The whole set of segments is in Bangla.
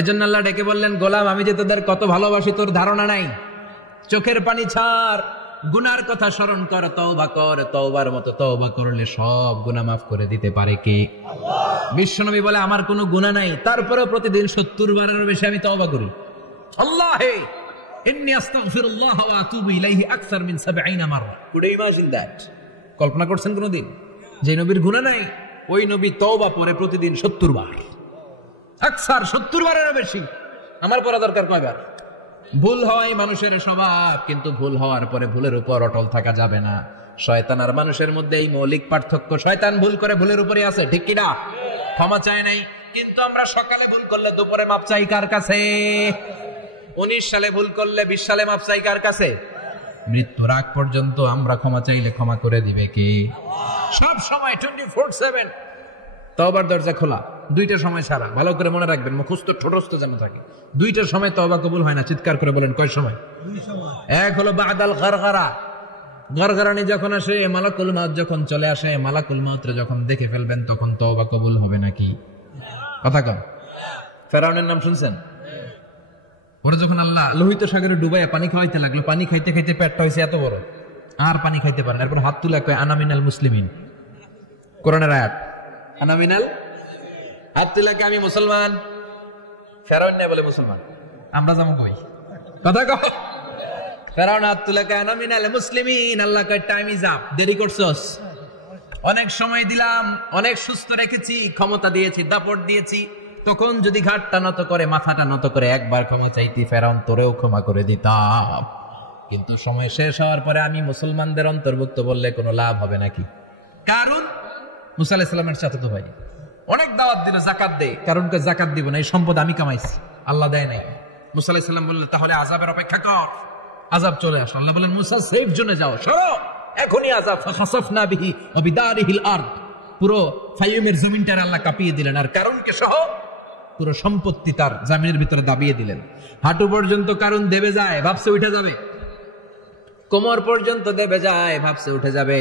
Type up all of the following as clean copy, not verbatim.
এজন্য আল্লাহ ডেকে বললেন, গোলাম আমি যে তোদের কত ভালোবাসি তোর ধারণা নাই। চোখের পানি ছাড়, গুনার কথা স্মরণ কর, তওবা কর। তওবার মতো তওবা করলে সব গুনাহ মাফ করে দিতে পারে কে? বিশ্বনবী বলে আমার কোনো গুনাহ নাই, তারপরেও প্রতিদিন 70 বারের বেশি আমি তওবা করি। আল্লাহে ইন্নী আস্তাগফিরুল্লাহ ওয়া আতুবু ইলাইহি আকসার মিন 70 মাররা। Could you imagine that? কল্পনা করছেন কোনদিন যে নবীর গুনাহ নাই, ওই নবী তওবা পড়ে প্রতিদিন 70 বার, আকসার 70 বারেরও বেশি। আমার পড়া দরকার কয়বার? ভুল হয় মানুষের স্বভাব, কিন্তু ভুল হওয়ার পরে ভুলের উপর অটল থাকা যাবে না। শয়তান আর মানুষের মধ্যে এই মৌলিক পার্থক্য। শয়তান ভুল করে ভুলের উপরে আছে, ঠিক কি না? ক্ষমা চায় নাই, কিন্তু আমরা সকালে ভুল করলে দুপুরে মাপ চাই কার কাছে? 19 সালে ভুল করলে 20 সালে মাপ চাই কার কাছে? মৃত্যুর আগ পর্যন্ত আমরা ক্ষমা চাইলে ক্ষমা করে দিবে কে? সব সময় 24/7 তওবার দরজা খোলা। দুইটা সময় ছাড়া, ভালো করে মনে রাখবেন, মুখস্থ ঠোঁটস্থ যেন থাকে। দুইটার সময় তওবা কবুল হয় না। চিৎকার করে বলেন কয় সময়? এক হলো বাদাল গারগারা, গারগারানি যখন আসে, মালাকুল মাউত যখন চলে আসে, মালাকুল মাউতরে যখন দেখে ফেলবেন তখন তওবা কবুল হবে নাকি? কথা কন। ফেরাউনের নাম শুনছেন? ওরা যখন আল্লাহ লোহিত সাগরে ডুবাইয়া পানি খাওয়াইতে লাগলো, পানি খাইতে খাইতে পেটটা হয়েছে এত বড়, আর পানি খাইতে পারেন। এরপর হাত তুলে কয় আনা মিনাল মুসলিমিন, কোরআনের আয়াত। আনা মিনাল, হাত তুলে কে আমি মুসলমান। ফেরাউন না বলে মুসলমান, আমরা যাবো কই? কথা কয়। ফেরাউন হাত তুলে কে আনা মিনাল মুসলিমিন। আল্লাহ কয় টাইম ইজ আপ, দেরি করছস, অনেক সময় দিলাম, অনেক সুস্থ রেখেছি, ক্ষমতা দিয়েছি, দাপট দিয়েছি, তখন যদি ঘাটটা নত করে, মাথাটা নত করে একবার ক্ষমা চাইতি, ফেরাউন তোরেও ক্ষমা করে দিতাম। কিন্তু সময় শেষ হওয়ার পরে আমি মুসলমানদের অন্তর্ভুক্ত বললে কোনো লাভ হবে নাকি? কারণ মুসা আলাইহিস সালামের চাচাতো ভাই অনেক দাওয়াত দিল, যাকাত দে। কারণকে যাকাত দিব না, এই সম্পদ আমি কামাইছি, আল্লাহ দেয় নাই। মুসা আলাইহিস সালাম বললেন তাহলে আযাবের অপেক্ষা কর। আযাব চলে আসলো। আল্লাহ বলেন মুসা সেফ জোনে যাও, সরো, এখনই আযাব। ফাখাসাফনা বিহি ওয়া বিদারিহিল আরদ, পুরো ফাইমের জমিনটার আল্লাহ কাঁপিয়ে দিলেন, আর কারণকে সহ পুরো সম্পত্তি তার জামিনের ভিতরে দাবিয়ে দিলেন। হাঁটু পর্যন্ত কারণ দেবে যায়, ভাবছে উঠে যাবে। কোমর পর্যন্ত দেবে যায়, ভাবছে উঠে যাবে।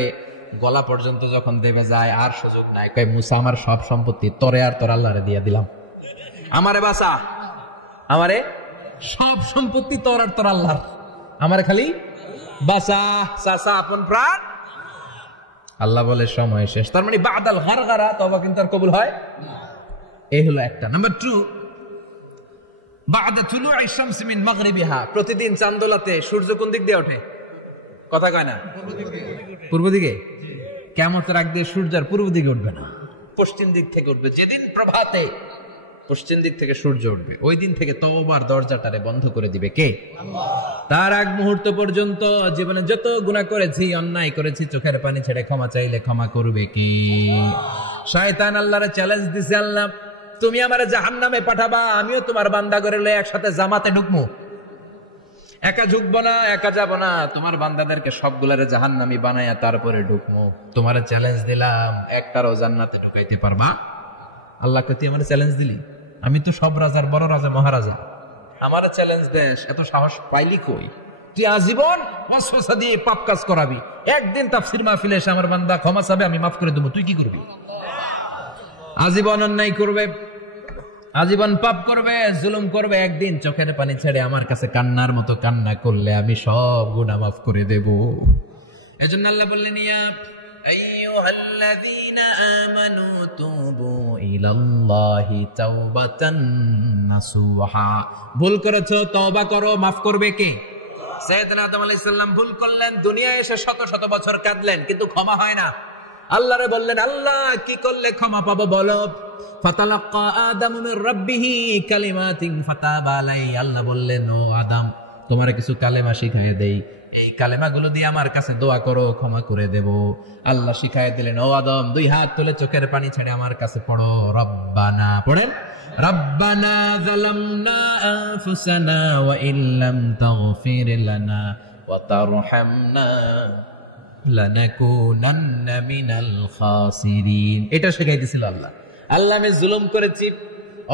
গলা পর্যন্ত যখন দেবে যায় আর সুযোগ নাই। কয় মুসা আমার সব সম্পত্তি তোরে আর তোর আল্লাহরে দিয়ে দিলাম, আমারে বাঁচা, আমারে সব সম্পত্তি তোর আর তোর আল্লাহর, আমারে খালি বাঁচা। চাচা আপন প্রাণ। আল্লাহ বলে সময় শেষ। তার মানে বাদাল গারগারা তওবা কিন্তু আর কবুল হয় না। এই হলো একটা। নাম্বার 2, বাদা তুলুই শামস মিন মাগরিবিহা, প্রতিদিন চাঁদোলাতে সূর্য কোন দিক দিয়ে ওঠে? কথা কয় না? পূর্ব দিকে। কিয়ামতের আগ দিয়ে সূর্য আর পূর্ব দিকে উঠবে না, পশ্চিম দিক থেকে উঠবে। যেদিন প্রভাতে পশ্চিম দিক থেকে সূর্য উঠবে, ওই দিন থেকে তওবার দরজাটারে বন্ধ করে দিবে কে? আল্লাহ। তার আগ মুহূর্ত পর্যন্ত জীবনে যত গুনাহ করেছি, অন্যায় করেছি, চোখের পানি ছেড়ে ক্ষমা চাইলে ক্ষমা করবে কে? শয়তান আল্লাহরে চ্যালেঞ্জ দিছে, আল্লাহ তুমি আমারে জাহান্নামে পাঠাবা, আমিও তোমার বান্দা করে লয়ে একসাথে জামাতে ঢুকবো। একা ঢুকবো না, একা যাব না, তোমার বান্দাদেরকে সবগুলারে জাহান্নামী বানায়া তারপরে ঢুকবো। তোমারে চ্যালেঞ্জ দিলাম, একটারও জান্নাতে ঢুকাইতে পারবা? আল্লাহ কই তুই আমারে চ্যালেঞ্জ দিলি? আমি তো সব রাজার বড় রাজা, মহারাজা, আমারে চ্যালেঞ্জ দেশ, এত সাহস পাইলি কই? তুই আজীবন ওয়াসওয়াসা দিয়ে পাপ কাজ করাবি, একদিন তাফসীর মাহফিলে এসে আমার বান্দা ক্ষমা চাবে, আমি মাফ করে দেবো, তুই কি করবি? আজীবন অন্যায় করবে, আজীবন পাপ করবে, জুলুম করবে, একদিন চোখের পানি ছেড়ে আমার কাছে কান্নার মতো কান্না করলে আমি সব গুনাহ মাফ করে দেব। এজন্য আল্লাহ বললেন ইয়া আইয়ুহাল্লাযীনা আমানু তুবু ইলাল্লাহি তাওবাতান নাসুহা। ভুল করেছো, তওবা করো, মাফ করবে কে? সাইয়েদনা আদম আলাইহিস সালাম ভুল করলেন, দুনিয়ায় এসে শত শত বছর কাঁদলেন, কিন্তু ক্ষমা হয় না। আল্লাহরে বললেন আল্লাহ কি করলে ক্ষমা পাবো বলো? ফাতালাক্কা আদামু মির রাব্বিহি কালিমাতিন ফাতাবা আলাইহি। আল্লাহ বললেন ও আদম তোমারে কিছু কালেমা শিখাইয়ে দেই, এই কালেমাগুলো দিয়ে আমার কাছে দোয়া করো, ক্ষমা করে দেব। আল্লাহ শিখাইয়ে দিলেন ও আদম 2 হাত তুলে চোখের পানি ছেড়ে আমার কাছে পড়ো রব্বানা। পড়েন রব্বানা যালামনা আনফুসানা ওয়া ইল্লাম তাগফির লানা ওয়া তারহামনা লানাকুনান্না মিনাল খাসিরিন। এটা শিখাই দিয়েছিল আল্লাহ। আল্লাহ আমি জুলুম করেছি,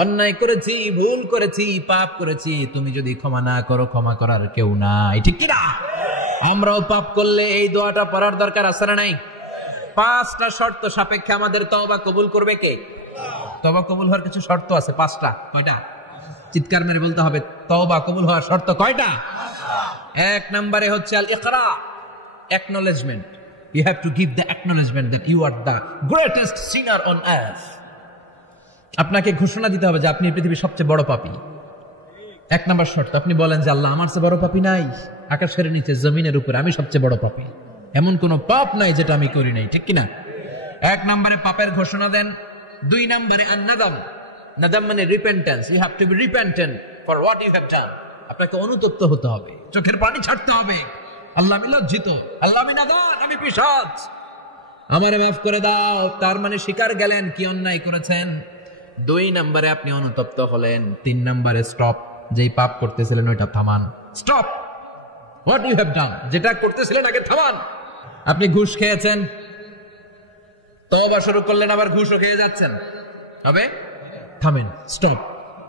অন্যায় করেছি, ভুল করেছি, পাপ করেছি, তুমি যদি ক্ষমা না করো ক্ষমা করার কেউ নাই, ঠিক কি না? আমরাও পাপ করলে এই দোয়াটা পড়ার দরকার আছে না নাই? 5টা শর্ত সাপেক্ষে আমাদের তওবা কবুল করবে কে? তওবা কবুল হওয়ার কিছু শর্ত আছে 5টা। কয়টা? চিৎকার মেরে বলতে হবে তওবা কবুল হওয়ার শর্ত কয়টা? এক নম্বরে হচ্ছে আল ইকরা, acknowledgement. You have to give the acknowledgement that you are the greatest sinner on earth. আপনাকে ঘোষণা দিতে হবে যে আপনি পৃথিবীর সবচেয়ে বড় পাপী। এক নম্বর শর্ত, আপনি বলেন যে আল্লাহ আমার চেয়ে বড় পাপী নাই, আকাশের নিচে জমিনের উপরে আমি সবচেয়ে বড় পাপী, এমন কোন পাপ নাই যেটা আমি করি নাই, ঠিক কিনা? এক নম্বরে পাপের ঘোষণা দেন। দুই নম্বরে আন-নাদাম, নাদাম মানে repentance. You have to be repentant for what you have done. আপনাকে অনুতপ্ত হতে হবে, চোখের পানি ছাড়তে হবে। আল্লাহ আমি লজ্জিত, আল্লাহ আমি নাদান, আমি পিশাচ, আমারে মাফ করে দাও। তার মানে স্বীকার গেলেন কি অন্যায় করেছেন। দুই নম্বরে আপনি অনুতপ্ত হলেন। তিন নম্বরে স্টপ, যেই পাপ করতেছিলেন ওইটা থামান। Stop what you have done, যেটা করতেছিলেন আগে থামান। আপনি ঘুষ খেয়েছেন, তওবা শুরু করলেন, আবার ঘুষও খেয়ে যাচ্ছেন, হবে? থামেন, স্টপ।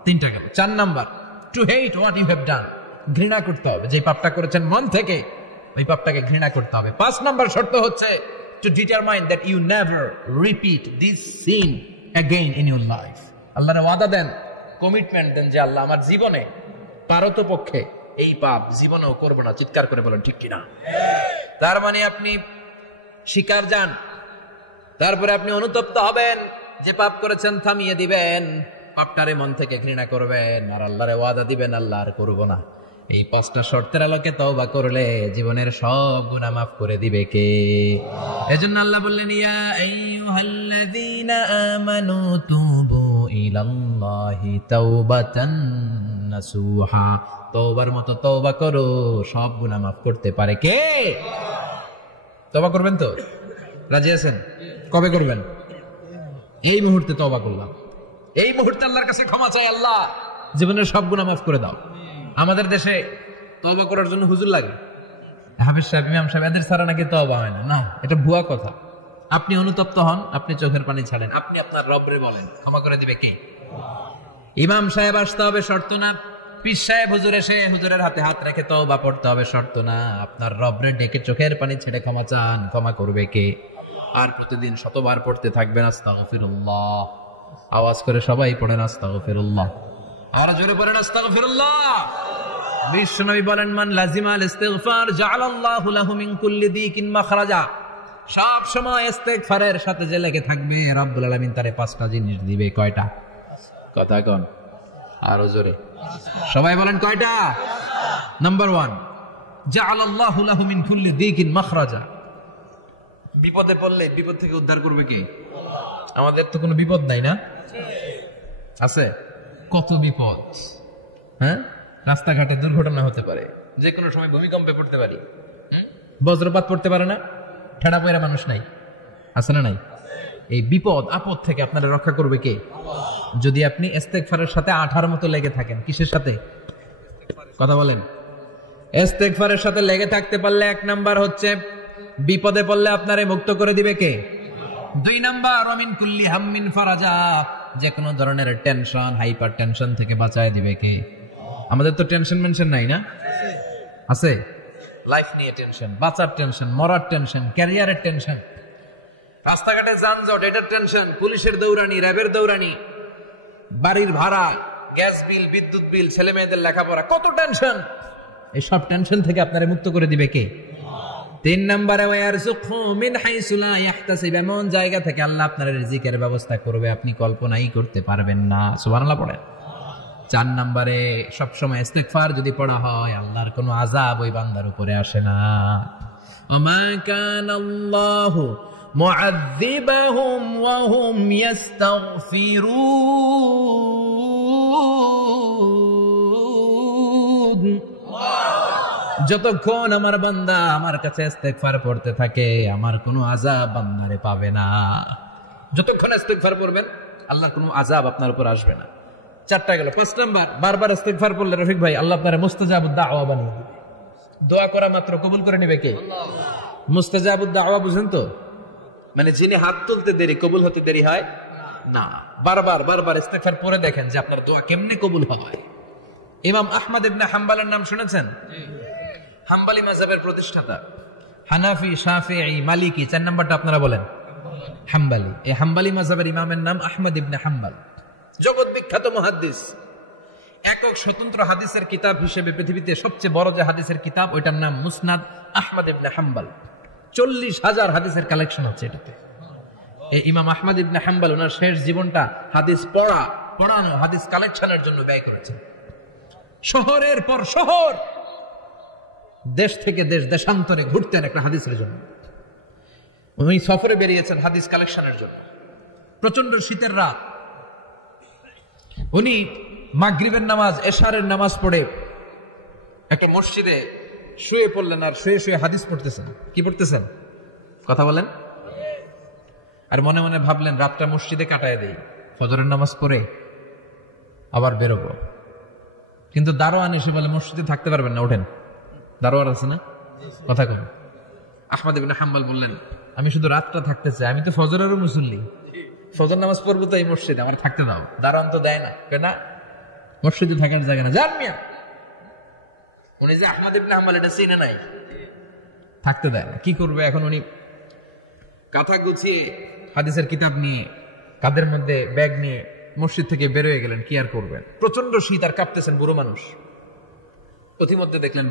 তিনটা গেল। চার number, to hate what you have done, ঘৃণা করতে হবে। যে পাপটা করেছেন মন থেকে, ওই পাপটাকে ঘৃণা করতে হবে। পাঁচ নাম্বার শর্ত হচ্ছে to determine that you never repeat this sin again in your life. আল্লাহর ওয়াদা দেন, কমিটমেন্ট দেন যে আল্লাহ আমার জীবনে পারতপক্ষে এই পাপ জীবনেও করবো না। চিৎকার করে বলেন ঠিক কিনা? তার মানে আপনি স্বীকার যান, তারপরে আপনি অনুতপ্ত হবেন, যে পাপ করেছেন থামিয়ে দিবেন, পাপটারে মন থেকে ঘৃণা করবেন, আর আল্লাহরে ওয়াদা দিবেন আল্লাহ আর করবো না। এই পাঁচটা শর্তের আলোকে তওবা করলে জীবনের সব গুনাহ মাফ করে দিবে কে? এজন্য আল্লাহ বললেন ইয়া আইয়ুহাল্লাযীনা আমানু তুবু ইলাল্লাহি তাওবাতান নাসুহা, তওবার মতো তওবা করো, সব গুনাহ মাফ করতে পারে কে? তওবা করবেন তো? রাজি আছেন? কবে করবেন? এই মুহূর্তে তওবা করলাম, এই মুহূর্তে আল্লাহর কাছে ক্ষমা চাই, আল্লাহ জীবনের সব গুনাহ মাফ করে দাও। আমাদের দেশে তওবা করার জন্য হুজুর লাগে, হাফেজ সাহেব, ইমাম সাহেব, এদের ছাড়া নাকি তওবা হয় না। না, এটা ভুয়া কথা। আপনি অনুতপ্ত হন, আপনি চোখের পানি ছাড়েন, আপনি আপনার রবরে বলেন, ক্ষমা করে দিবে কে? ইমাম সাহেব আসতে হবে শর্ত না, পীর সাহেব হুজুর এসে হুজুরের হাতে হাত রেখে তওবা পড়তে হবে শর্ত না। আপনার রবরে ডেকে চোখের পানি ছেড়ে ক্ষমা চান, ক্ষমা করবে কে? আর প্রতিদিন শতবার পড়তে থাকবেন আস্তাগফিরুল্লাহ। আওয়াজ করে সবাই পড়েন আস্তাগফিরুল্লাহ, আর জোরে পড়েন আস্তাগফিরুল্লাহ। বিশ্বনবী বলেন মান লাজিমাল ইস্তিগফার জাআলাল্লাহু লাহু মিন কুল্লি দিকিন মাখরাজা। সব সময় ইস্তিগফারের সাথে যে লেগে থাকবে, রব্বুল আলামিন তারে পাঁচটা জিনিস দিবে। কয়টা? কথা কোন? আরো জোরে সবাই বলেন কয়টা? নাম্বার 1, জাআলাল্লাহু লাহু মিন কুল্লি দিকিন মাখরাজা। বিপদে পড়লে বিপদ থেকে উদ্ধার করবে কে? আমাদের তো কোনো বিপদ নাই না? আছে কত বিপদ। হ্যাঁ, রাস্তাঘাটে দুর্ঘটনা হতে পারে, যে কোনো সময় ভূমিকম্পে পড়তে পারি, বজ্রপাত পড়তে পারে না, ঠেড়া পয়রা মানুষ নাই, আছে না নাই? এই বিপদ আপদ থেকে আপনারা রক্ষা করবে কে? যদি আপনি ইস্তেগফারের সাথে আঠার মতো লেগে থাকেন। কিসের সাথে? কথা বলেন। ইস্তেগফারের সাথে লেগে থাকতে পারলে এক নাম্বার হচ্ছে বিপদে পড়লে আপনারে মুক্ত করে দিবে কে? দুই নাম্বার ওমিন কুল্লি হাম্মিন ফারাজা, যে কোনো ধরনের টেনশন, হাইপার টেনশন থেকে বাঁচায় দিবে কে? আমাদের তো টেনশন মেনশন নাই না? আছে? লাইফ নিয়ে টেনশন, বাঁচার টেনশন, মরার টেনশন, ক্যারিয়ারের টেনশন, রাস্তাঘাটে যানজট, এটার টেনশন, পুলিশের দৌড়ানি, র্যাবের দৌড়ানি, বাড়ির ভাড়া, গ্যাস বিল, বিদ্যুৎ বিল, ছেলে মেয়েদের লেখাপড়া, কত টেনশন। এই সব টেনশন থেকে আপনারে মুক্ত করে দিবে কে? তিন নম্বরে ওয়ারযুকহু মিন হাইসু লা ইয়াহতাসিব, এমন জায়গা থেকে আল্লাহ আপনার রিজিকের ব্যবস্থা করবে আপনি কল্পনাই করতে পারবেন না। সুবহানাল্লাহ পড়েন। চার নম্বরে সবসময় ইস্তিগফার যদি পড়া হয়, আল্লাহর কোনো আযাব ওই বান্দার উপরে আসে না। ওমা কানাল্লাহু মুআযযিবাহুম ওয়া হুম ইস্তাগফিরুন। যতক্ষণ আমার বান্দা আমার কাছে ইস্তিগফার পড়তে থাকে, আমার কোনো আযাব বান্দারে পাবে না। যতক্ষণ ইস্তিগফার পড়বেন, আল্লাহর কোনো আযাব আপনার উপর আসবে না। চারটা গেল। পাঁচ নাম্বার, বারবার ইস্তিগফার পড়লে রফিক ভাই আল্লাহ আপনারে মুস্তাজাবুদ দাওয়া বানিয়ে দিবে। দোয়া করা মাত্র কবুল করে নেবে কে? মুস্তাজাবুদ দাওয়া বুঝেন তো? মানে যিনি হাত তুলতে দেরি, কবুল হতে দেরি হয় না। বারবার বারবার ইস্তিগফার পড়ে দেখেন যে আপনার দোয়া কেমনে কবুল হয়। ইমাম আহমদ ইবনে হাম্বলের নাম শুনেছেন? হাম্বলি মাযহাবের প্রতিষ্ঠাতা। হানাফি, শাফিঈ, মালিকি, চার নাম্বারটা আপনারা বলেন হাম্বলি। এই হাম্বলি মাযহাবের ইমামের নাম আহমদ ইবনে হাম্বল, জগৎ বিখ্যাত মুহাদ্দিস। একক স্বতন্ত্র হাদিসের কিতাব হিসেবে পৃথিবীতে সবচেয়ে বড় যে হাদিসের কিতাব, ওইটার নাম মুসনাদ আহমদ ইবনে হাম্বল। 40,000 হাদিসের কালেকশন আছে এটাতে। এই ইমাম আহমদ ইবনে হাম্বল ওনার শেষ জীবনটা হাদিস পড়ানো, হাদিস কালেকশনের জন্য ব্যয় করেছেন। শহরের পর শহর, দেশ থেকে দেশ, দেশান্তরে ঘুরতেন একটা হাদিসের জন্য। উনি সফরে বেরিয়েছেন হাদিস কালেকশনের জন্য। প্রচন্ড শীতের রাত, উনি মাগরিবের নামাজ, এশারের নামাজ পড়ে একটা মসজিদে শুয়ে পড়লেন, আর শুয়ে শুয়ে হাদিস পড়তেছেন। কি পড়তেছেন? কথা বলেন। আর মনে মনে ভাবলেন রাতটা মসজিদে কাটায় দেই, ফজরের নামাজ পড়ে আবার বেরোবো। কিন্তু দারোয়ান এসে বলে মসজিদে থাকতে পারবেন না, ওঠেন। দারোয়ান আছে না? কথা কম। আহমদ ইবনে হাম্বল বললেন আমি শুধু রাতটা থাকতে চাই, আমি তো ফজরেরও মুসল্লি, ফজর নামাজ পড়বো তো এই মসজিদে, আমার থাকতে দাও। দারোয়ান তো দেয় না, না মসজিদে থাকার জায়গা না, জান মিয়া। উনি যে আহমদ ইবনে হাম্বল এটা চিনে নাই, থাকতে দেয় না। কি করবে এখন? উনি কাঁথা গুছিয়ে হাদিসের কিতাব নিয়ে কাঁধের মধ্যে ব্যাগ নিয়ে মসজিদ থেকে বেরোয় গেলেন। কি আর করবেন, প্রচন্ড শীত, আর কাঁপতেছেন, বুড়ো মানুষ। পথিমধ্যে দেখলেন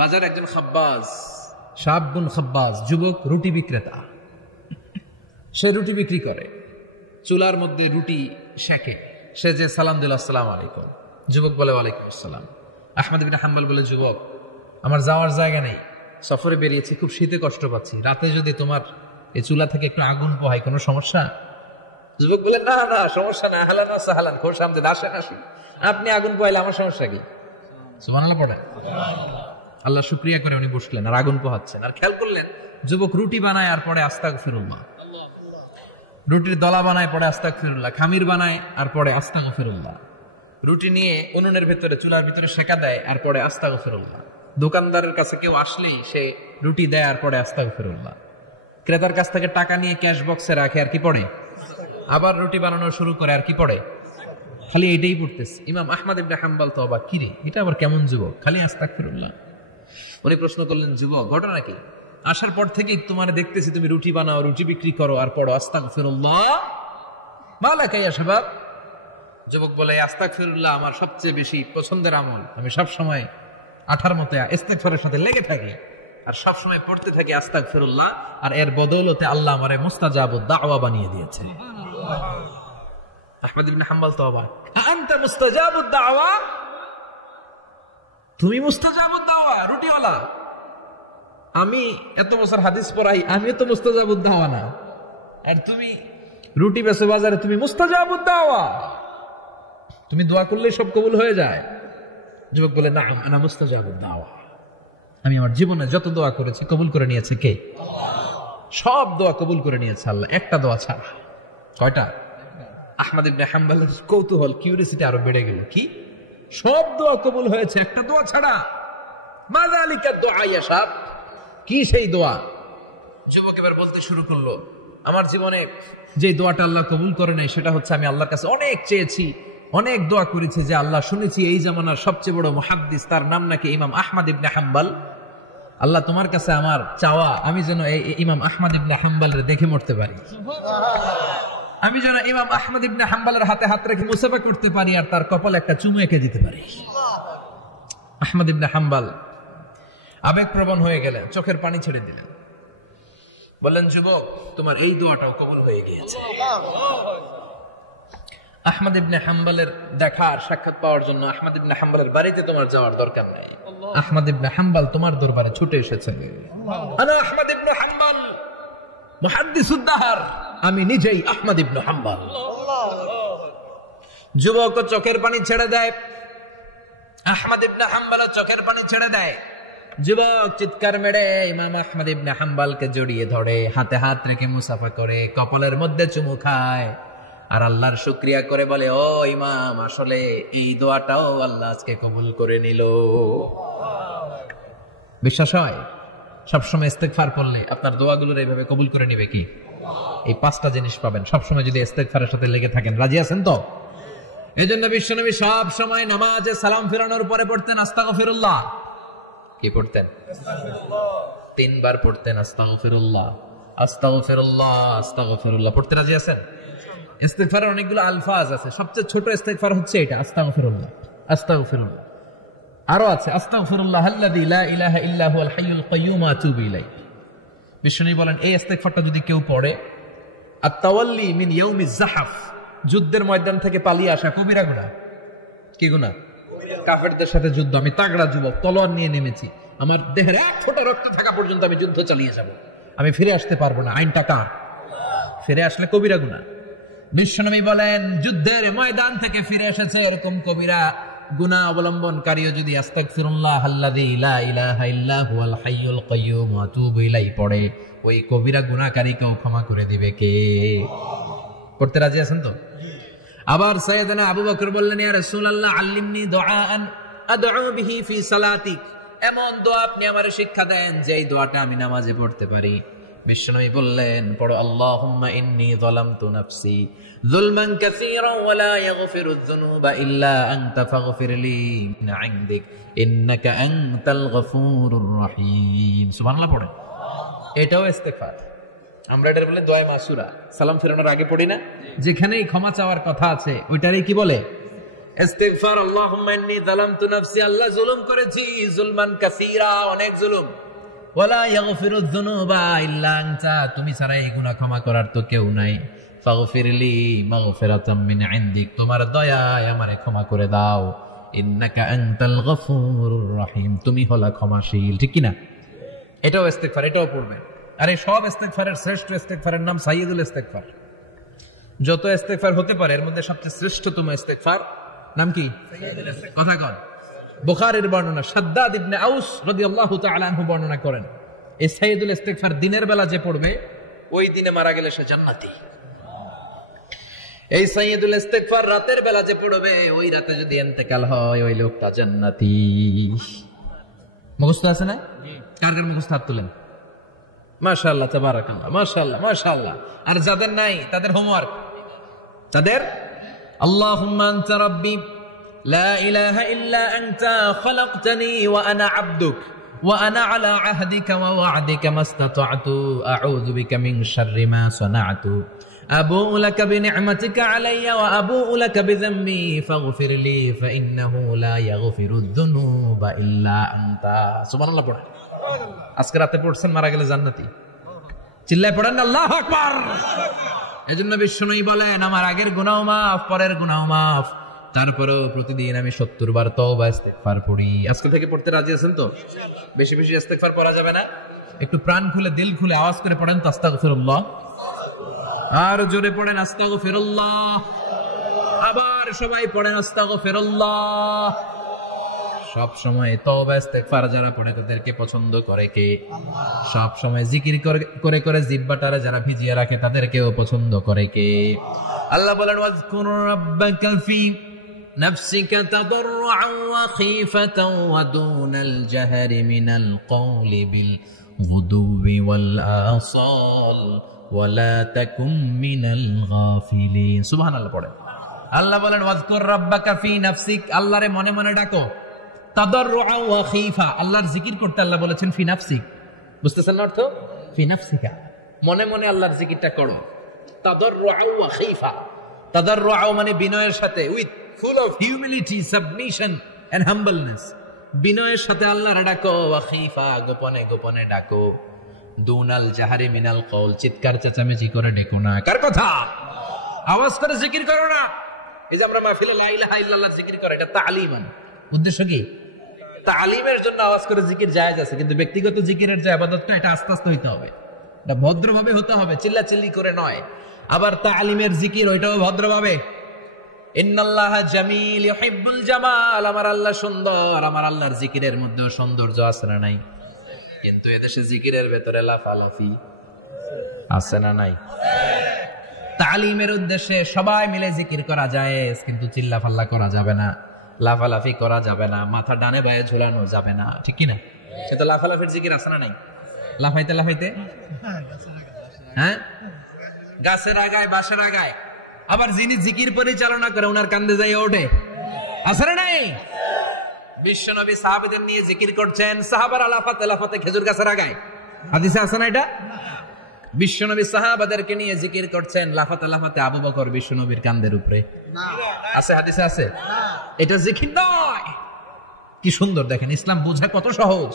বাজার একজন খাব্বাজ, শাবুন খাব্বাজ, যুবক রুটি বিক্রেতা। সে রুটি বিক্রি করে, চুলার মধ্যে রুটি শেখে। সে যে সালাম দিল আসসালামু আলাইকুম, যুবক বলে ওয়ালাইকুম আসসালাম। আহমদ ইবনে হাম্বল বলে যুবক আমার যাওয়ার জায়গা নেই, সফরে বেরিয়েছি, খুব শীতে কষ্ট পাচ্ছি, রাতে যদি তোমার এই চুলা থেকে একটু আগুন পোহাই কোনো সমস্যা? যুবক বলে না না সমস্যা না, হালান সাহালান, খোশ আমদেদ, আসেন আসেন, আপনি আগুন পোহাইলে আমার সমস্যা কি? সুবহানাল্লাহ পড়ে। আল্লাহ শুকরিয়া করে উনি বসলেন আর আগুন পোহাচ্ছেন। আর খেয়াল করলেন যুবক রুটি বানায় আর পরে আস্তাগফিরুল্লাহ, রুটির দলা বানায় পরে আস্তাগফিরুল্লাহ, খামির বানায় আর পরে আস্তাগফিরুল্লাহ, রুটি নিয়ে উনুনের ভেতরে চুলার ভিতরে সেকা দেয় আর পরে আস্তাগফিরুল্লাহ, দোকানদারের কাছে কেউ আসলেই সে রুটি দেয় আর পরে আস্তাগফিরুল্লাহ, ক্রেতার কাছ থেকে টাকা নিয়ে ক্যাশ বক্সে রাখে আর কি পড়ে, আবার রুটি বানানো শুরু করে আর কি পড়ে, খালি এটাই পড়তেছে। ইমাম আহমদ ইবনে হাম্বল তো অবাক, কিরে এটা আবার কেমন যুবক, খালি আস্তাগফিরুল্লাহ। উনি প্রশ্ন করলেন যুবক ঘটনা কি? আসার পর থেকেই তোমার দেখতেছি তুমি রুটি বানাও, রুটি বিক্রি করো আর পড়ো আস্তাগফিরুল্লাহ, মালাকা ইয়া শাবাব। যুবক বলে আস্তাগফিরুল্লাহ আমার সবচেয়ে বেশি পছন্দের আমল, আমি সব সময় আঠার মতো ইস্তেগফারের সাথে লেগে থাকি আর সব সময় পড়তে থাকি আস্তাগফিরুল্লাহ, আর এর বদৌলতে আল্লাহ আমারে মুস্তাজাবুদ দাওয়া বানিয়ে দিয়েছে। আহমদ ইবনে হাম্বল তো অবাক, আনতা মুস্তাজাবুদ দাওয়া, তুমি মুস্তাজাবুদ দাওয়া রুটিওয়ালা? আমি এত বছর হাদিস পড়াই, আমি তো মুস্তাজাবুদ দাওয়া না, আর তুমি রুটি বেচো বাজারে, তুমি মুস্তাজাবুদ দাওয়া, তুমি দোয়া করলে সব কবুল হয়ে যায়? যুবক বলে না আনা মুস্তাজাবুদ দাওয়া, আমি আমার জীবনে যত দোয়া করেছি কবুল করে নিয়েছে কে? সব দোয়া কবুল করে নিয়েছে আল্লাহ, একটা দোয়া ছাড়া। কয়টা? আহমদ ইবনে হাম্বলের কৌতূহল, কিউরিওসিটি আরো বেড়ে গেল। কি? সব দোয়া কবুল হয়েছে একটা দোয়া ছাড়া। মাযালিকা দুআ ইয়া শাব, কি সেই দোয়া? যুবক এবার বলতে শুরু করলো আমার জীবনে যে দোয়াটা আল্লাহ কবুল করে নাই সেটা হচ্ছে আমি আল্লাহর কাছে অনেক চেয়েছি, অনেক দোয়া করেছি যে আল্লাহ শুনেছি এই জামানার সবচেয়ে বড় মুহাদ্দিস, তার নাম নাকি ইমাম আহমদ ইবনে হাম্বল, আল্লাহ তোমার কাছে আমার চাওয়া আমি যেন এই ইমাম আহমদ ইবনে হাম্বলের দেখে মরতে পারি, আমি যেন ইমাম আহমদ ইবনে হাম্বলের হাতে হাত রেখে মুসাফা করতে পারি আর তার কপালে একটা চুমু এঁকে দিতে পারি। আহমদ ইবনে হাম্বল আবেগপ্রবণ হয়ে গেলেন, চোখের পানি ছেড়ে দিলেন, বললেন যুবক তোমার এই দোয়াটাও কবুল হয়ে গিয়েছে। আহমদ ইবনে হাম্বলের দেখার সাক্ষাৎ পাওয়ার জন্য আহমদ ইবনে হাম্বলের বাড়িতে তোমার যাওয়ার দরকার নেই, আহমদ ইবনে হাম্বল তোমার দরবারে ছুটে এসেছে। আনা আহমদ ইবনে হাম্বল মুহাদ্দিসুদ দাহর, আমি নিজেই আহমদ ইবনে হাম্বল। যুবক চোখের পানি ছেড়ে দেয়, আহমদ ইবনে হাম্বল চোখের পানি ছেড়ে দেয়। যুবক চিৎকার মেরে ইমাম আহমদ ইবনে হাম্বলকে জড়িয়ে ধরে, হাতে হাত রেখে মুসাফা করে, কপালের মধ্যে চুমু খায় আর আল্লাহর শুকরিয়া করে বলে ও ইমাম আসলে এই দোয়াটাও আল্লাহ আজকে কবুল করে নিল। বিশ্বাস হয় সবসময় ইস্তেগফার করলে আপনার দোয়াগুলোর এইভাবে কবুল করে নিবে কি? এই 5টা জিনিস পাবেন সবসময় যদি ইস্তেগফারের সাথে লেগে থাকেন। রাজি আছেন তো? এই জন্য বিশ্বনবী সব সময় নামাজে সালাম ফিরানোর পরে পড়তেন আস্তাগফিরুল্লাহ। কি পড়তেন? 3 বার পড়তেন আস্তাগফিরুল্লাহ, আস্তাগফিরুল্লাহ, আস্তাগফিরুল্লাহ। পড়তে রাজি আছেন? ইস্তেগফারের অনেকগুলো আলফাজ আছে, সবচেয়ে ছোট ইস্তেগফার হচ্ছে এটা, আস্তাগফিরুল্লাহ। আস্তাগফিরুল্লাহ আরো আছে, আস্তাগফিরুল্লাহ আল্লাযী লা ইলাহা ইল্লা হুয়াল হাইয়ুল কাইয়্যুম ওয়া আতুবু ইলাইহি। বিষ্ণু বলেন এই ইস্তেগফারটা যদি কেউ পড়ে, আত-তাওয়াল্লি মিন ইয়াউমিজ যাহফ, যুদ্ধের ময়দান থেকে পালিয়ে আসা কবিরা গুনাহ। কি গুনাহ? কাফেরদের সাথে যুদ্ধ, আমি তাগড়া যুবক, তলোয়ার নিয়ে নেমেছি, আমার দেহের এক ফোঁটা রক্ত থাকা পর্যন্ত আমি যুদ্ধ চালিয়ে যাব, আমি ফিরে আসতে পারবো না, আইনটা কার? ফিরে আসলে কবিরা গুনাহ। বিশ্বনবী বলেন যুদ্ধের ময়দান থেকে ফিরে এসেছে এরকম কবিরা গুনাহ অবলম্বনকারীও যদি আস্তাগফিরুল্লাহ আল্লাযী লা ইলাহা ইল্লা হুয়াল হাইয়ুল কাইয়্যুম ওয়া আতুবু ইলাইহি পড়ে, ওই কবিরা গুনাহকারীকেও ক্ষমা করে দিবে কে? করতে রাজি আছেন তো? আবার সাইয়েদনা আবু বকর বললেন, ইয়া রাসূলুল্লাহ আল্লিমনি দুআআন আদউ বিহি ফি সালাতি, এমন দোয়া আপনি আমারে শিক্ষা দেন যে এই দোয়াটা আমি নামাজে পড়তে পারি। বিশ্বনবী বললেন, পড়ো আল্লাহুম্মা ইন্নী যালামতু নাফসি যুলমান কাসীরা ওয়া লা ইয়াগফিরুয যুনুবা ইল্লা আনতা ফাগফিরলি মিন ইনদিক ইন্নাকা আনতাল গফুরুর রহিম। সুবহানাল্লাহ পড়েন, এটাও ইস্তেগফার। আমরা এটার বলে দোয়া মাসুরা, সালাম ফেরানোর আগে পড়ি না? যেখানেই ক্ষমা চাওয়ার কথা আছে ওইটারই কি বলে? ইস্তিগফার। আল্লাহুম্মা ইন্নী যালামতু নাফসি, আল্লাহ জুলুম করেছি, যুলমান কাসীরা, অনেক জুলুম। ওয়ালা ইয়াগফিরুয যুনুবা ইল্লা আনতা, তুমি ছাড়া এই গুনাহ ক্ষমা করার তো কেউ নাই। ফাগফিরলি মাগফিরাতাম মিন ইনদিক, তোমার দয়ায় আমারে ক্ষমা করে দাও। ইন্নাকা আনতাল গফুরুর রহিম, তুমি হলা ক্ষমাশীল। ঠিক কি না? এটাও ইস্তিগফার, এটাও পড়বেন। আর এই সব ইস্তেগফারের শ্রেষ্ঠ ইস্তেগফারের নাম সাইয়্যিদুল ইস্তেগফার। যত ইস্তেগফার হতে পারে এর মধ্যে সবচেয়ে শ্রেষ্ঠতম ইস্তেগফার নাম কি? কথা কন। বুখারীর বর্ণনা, শাদ্দাদ ইবনে আউস রাদিয়াল্লাহু তাআলা আনহু বর্ণনা করেন, এই সাইয়্যিদুল ইস্তেগফার দিনের বেলা যে পড়বে ওই দিনে মারা গেলে সে জান্নাতি। এই সাইয়্যিদুল ইস্তেগফার রাতের বেলা যে পড়বে ওই রাতে যদি ইন্তেকাল হয় ওই লোকটা জান্নাতি। মুখস্থ আছে না? কার কার মুখস্থ হাত তুলেন? মাশাআল্লাহ, তাবারাকাল্লাহ, মাশাআল্লাহ, মাশাআল্লাহ। আর যাদের নাই তাদের হোমওয়ার্ক, তাদের আল্লাহুম্মা আনতা রাব্বি লা ইলাহা ইল্লা আনতা খালাকতানি ওয়া আনা আবদুক ওয়া আনা আলা আহদিকা ওয়া ওয়া'দিকা মাসতাতa'তু আউযু বিকা মিন শাররি মা সানা'তু আবুউ লাকা বিনি'মাতিকা আলাইয়া ওয়া আবুউ লাকা বিযামবি ফাগফিরলি ফাইন্নাহু লা ইয়াগফিরুয যুনুবা ইল্লা আনতা। সুবহানাল্লাহ পড়েন। আজকে রাতে পড়ছেন, মারা গেলে জান্নাতি। চিল্লায় পড়েন আল্লাহু আকবার। এজন্য বিশ্বনবী বলেন আমার আগের গুনাহ মাফ, পরের গুনাহ মাফ, তারপরেও প্রতিদিন আমি 70 বার তওবা ইস্তিগফার পড়ি। আজকে থেকে পড়তে রাজি আছেন তো? বেশি বেশি ইস্তিগফার পড়া যাবে না? একটু প্রাণ খুলে দিল খুলে আওয়াজ করে পড়েন তো আস্তাগফিরুল্লাহ। আর জোরে পড়েন আস্তাগফিরুল্লাহ। আবার সবাই পড়েন আস্তাগফিরুল্লাহ। সব সময় তওবা ইস্তেগফার যারা পড়ে তাদেরকে পছন্দ করে কে? সব সময় জিকির করে করে জিহ্বাটারে যারা ভিজিয়ে রাখে তাদেরকেও পছন্দ করে কে? আল্লাহ বলেন ওয়াজকুর রাব্বাকা ফি নাফসিকা তাদাররুআন ওয়া খীফাতান ওয়া দুনাল জাহরি মিনাল কওলি বিল গুদুবি ওয়াল আসাল ওয়া লা তাকুম মিনাল গাফিলিন। সুবহানাল্লাহ পড়েন। আল্লাহ বলেন ওয়াজকুর রাব্বাকা ফি নাফসিক, আল্লাহরে মনে মনে ডাকো। তাদাররুআ ওয়া খীফা, আল্লাহর জিকির করতে আল্লাহ বলেছেন ফি নাফসিক। বুঝতেছেন না অর্থ? ফি নাফসিকা, মনে মনে আল্লাহর জিকিরটা করো। তাদাররুআ ওয়া খীফা, তাদাররুআ মানে বিনয়ের সাথে, with full of humility, submission and humbleness, বিনয়ের সাথে আল্লাহর ডাকো। ওয়া খীফা, গোপনে গোপনে ডাকো। দুনাল জাহারি মিনাল কওল, চিৎকার চেঁচামেচি করে ডেকো না। কার কথা? আওয়াজ করে জিকির করো না। এই যে আমরা মাহফিলে লা ইলাহা ইল্লাল্লাহ জিকির করে, এটা তালিমান। উদ্দেশ্য কি? তালিমের জন্য আওয়াজ করে জিকির জায়েজ আছে, কিন্তু ব্যক্তিগত জিকিরের যে ইবাদতটা এটা আস্তে আস্তে হইতে হবে, এটা ভদ্রভাবে হতে হবে, চিল্লাচিল্লি করে নয়। আবার তালিমের জিকির ওইটাও ভদ্রভাবে। ইন্নাল্লাহা জামিল ইউহিব্বুল জামাল, আমার আল্লাহ সুন্দর, আমার আল্লাহর জিকিরের মধ্যেও সৌন্দর্য আছে না নাই? কিন্তু এদেশে জিকিরের ভেতরে লাফালাফি আছে না নাই? তালিমের উদ্দেশ্যে সবাই মিলে জিকির করা জায়েজ, কিন্তু চিল্লাফাল্লা করা যাবে না, লাফালাফি করা যাবে না, মাথা ডানে বায়ে ঝুলানো যাবে না। ঠিক কি না? সেটা লাফালাফির জিকির আছে না নাই? লাফাইতে লাফাইতে, হ্যাঁ, গাছের আগায় বাঁশের আগায়। আবার যিনি জিকির পরিচালনা করে ওনার কান্দে যাই ওঠে, আছে না নাই? বিশ্বনবী সাহাবীদের নিয়ে জিকির করছেন, সাহাবারা লাফাতে লাফাতে খেজুর গাছের আগায়। হাদিসে আছে না এটা? বিশ্বনবী সাহাবাদেরকে নিয়ে জিকির করছেন, লাফাতে লাফাতে আবু বকর বিশ্বনবীর কাঁধের উপরে। আছে হাদিসে আছে? এটা জিকির নয়। কি সুন্দর দেখেন, ইসলাম বোঝা কত সহজ।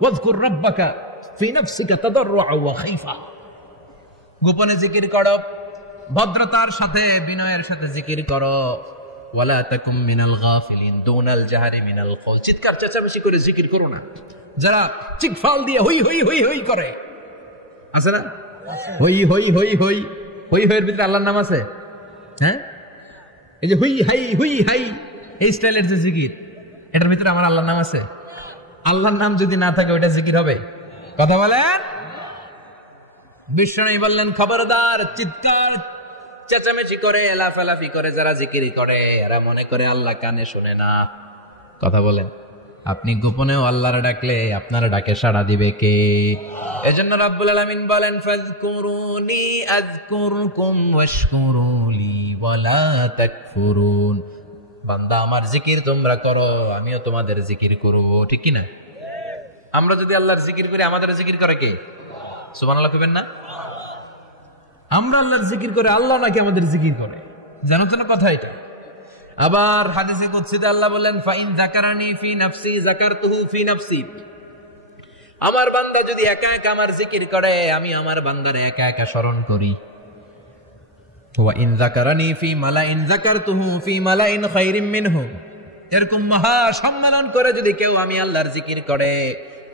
ওয়াজকুর রাব্বাকা ফি নাফসিকা তাদাররুআ ওয়া খাইফা, গোপনে জিকির করো, ভদ্রতার সাথে বিনয়ের সাথে জিকির করো। ওয়ালা তাকুম মিনাল গাফিলিন দুনাল জাহরি মিনাল কওল, চিৎকার চেঁচামেচি করে জিকির করো না। যারা চিকফাল দিয়ে হই হই হই হই করে, আছে না? হই হই হই হই হই হইয়ের ভিতরে আল্লাহর নাম আছে। হ্যাঁ, এই যে হুই হাই হুই হাই, এই স্টাইলের যে জিকির, এটার ভিতরে আমার আল্লাহর নাম আছে? আল্লাহর নাম যদি না থাকে ওইটা জিকির হবে? কথা বলেন। বিশ্বনবী বললেন, খবরদার, চিৎকার চেঁচামেচি করে লাফালাফি করে যারা জিকিরি করে, এরা মনে করে আল্লাহ কানে শুনে না। কথা বলেন। আপনি গোপনেও আল্লাহর ডাকলে আপনার ডাকে সাড়া দিবে কে? এজন্য রাব্বুল আলামিন বলেন, ফাযকুরুনি আযকুরকুম ওয়াশকুরুলি ওয়ালা তাকফুরুন। বান্দা, আমার জিকির তোমরা করো, আমিও তোমাদের জিকির করব। ঠিক কি না? আমরা যদি আল্লাহর জিকির করি, আমাদের জিকির করে কে? সুবহানাল্লাহ কইবেন না? আমরা আল্লাহর জিকির করে, আল্লাহ নাকি আমাদের জিকির করে? জানো তো না কথা এটা? আবার হাদিসে কুদসিতে আল্লাহ বলেন, ফাইন যাকারানি ফি নাফসি যাকারতুহু ফি নাফসি। আমার বান্দা যদি একা একা আমার জিকির করে, আমি আমার বান্দারে একা একা স্মরণ করি। ওয়া ইন যাকারানি ফি মালাইন যাকারতুহু ফি মালাইন খায়রিম মিনহু। এরকম মহা সম্মেলন করে যদি কেউ আমি আল্লাহর জিকির করে,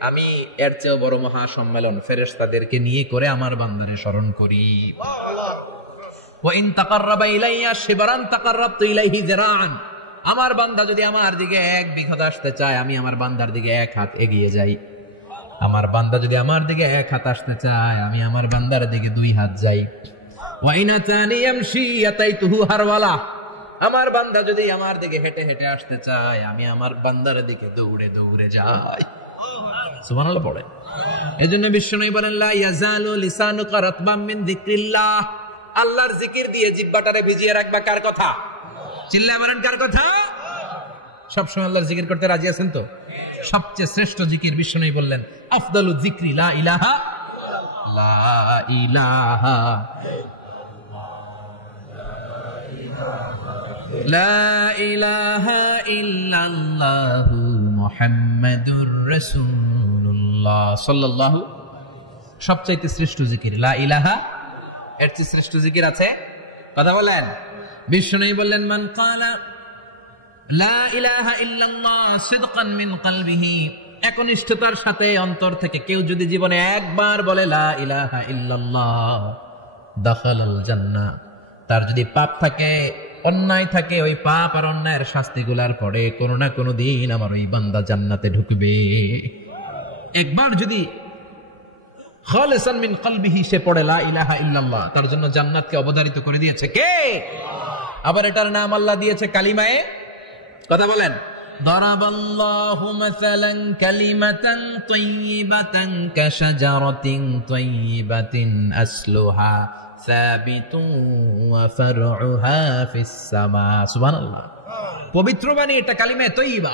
আমি এর চেয়ে বড় মহা সম্মেলন ফেরেশতাদেরকে নিয়ে করে আমার বান্দারে স্মরণ করি। ওয়া ইন তাকাররাবা ইলাইয়া শিবরান তাকাররাবতু ইলাইহি যিরাআন। আমার বান্দা যদি আমার দিকে এক বিঘত আসতে চায়, আমি আমার বান্দার দিকে এক হাত এগিয়ে যাই। আমার বান্দা যদি আমার দিকে এক হাত আসতে চায়, আমি আমার বান্দার দিকে দুই হাত যাই। ওয়া ইন আতানি ইয়ামশি আতাইতুহু হারওয়ালা। আমার বান্দা যদি আমার দিকে হেঁটে হেঁটে আসতে চায়, আমি আমার বান্দার দিকে দৌড়ে দৌড়ে যাই। সুবহানাল্লাহ পড়ে। এজন্য বিশ্বনবী বলেন, লা ইয়াজালু লিসানুকা রাতবাম মিন যিকরিল্লাহ। আল্লাহর জিকির দিয়ে জিহ্বাটারে ভিজিয়ে রাখবা। কার কথা? চিল্লায় বলেন, কার কথা? সবসময় আল্লাহর জিকির করতে রাজি আছেন তো? সবচেয়ে শ্রেষ্ঠ জিকির বিশ্বনবী বললেন, আফদালু যিকরি লা ইলাহা লা ইলাহা লা ইলাহা ইল্লাল্লাহু মুহাম্মাদুর রাসূলুল্লাহ সাল্লাল্লাহু। সবচাইতে শ্রেষ্ঠ জিকির লা ইলাহা। এর চেয়ে শ্রেষ্ঠ জিকির আছে? কথা বলেন। বিশ্বনবী বললেন, মান ক্বালা লা ইলাহা ইল্লাল্লাহ সিদকান মিন কলবিহি, একনিষ্ঠতার সাথে অন্তর থেকে কেউ যদি জীবনে একবার বলে লা ইলাহা ইল্লাল্লাহ, দাখালাল জান্নাহ। তার যদি পাপ থাকে, অন্যায় থাকে, ওই পাপ আর অন্যায়ের শাস্তিগুলার পরে কোনো না কোনো দিন আমার ওই বান্দা জান্নাতে ঢুকবে। একবার যদি খালিসান মিন কলবিহি সে পড়ে লা ইলাহা ইল্লাল্লাহ, তার জন্য জান্নাতকে অবধারিত করে দিয়েছে কে? আবার এটার নাম আল্লাহ দিয়েছে কালিমায়ে। কথা বলেন। দারাবাল্লাহু মাসালান কালিমাতান তাইয়িবাতান কাশাজারাতিন তাইয়িবাতিন আসলুহা সাবিতুন ওয়া ফারউহা ফিস সামা। সুবহানাল্লাহ। পবিত্র বাণী এটা কালিমায়ে তাইয়িবা।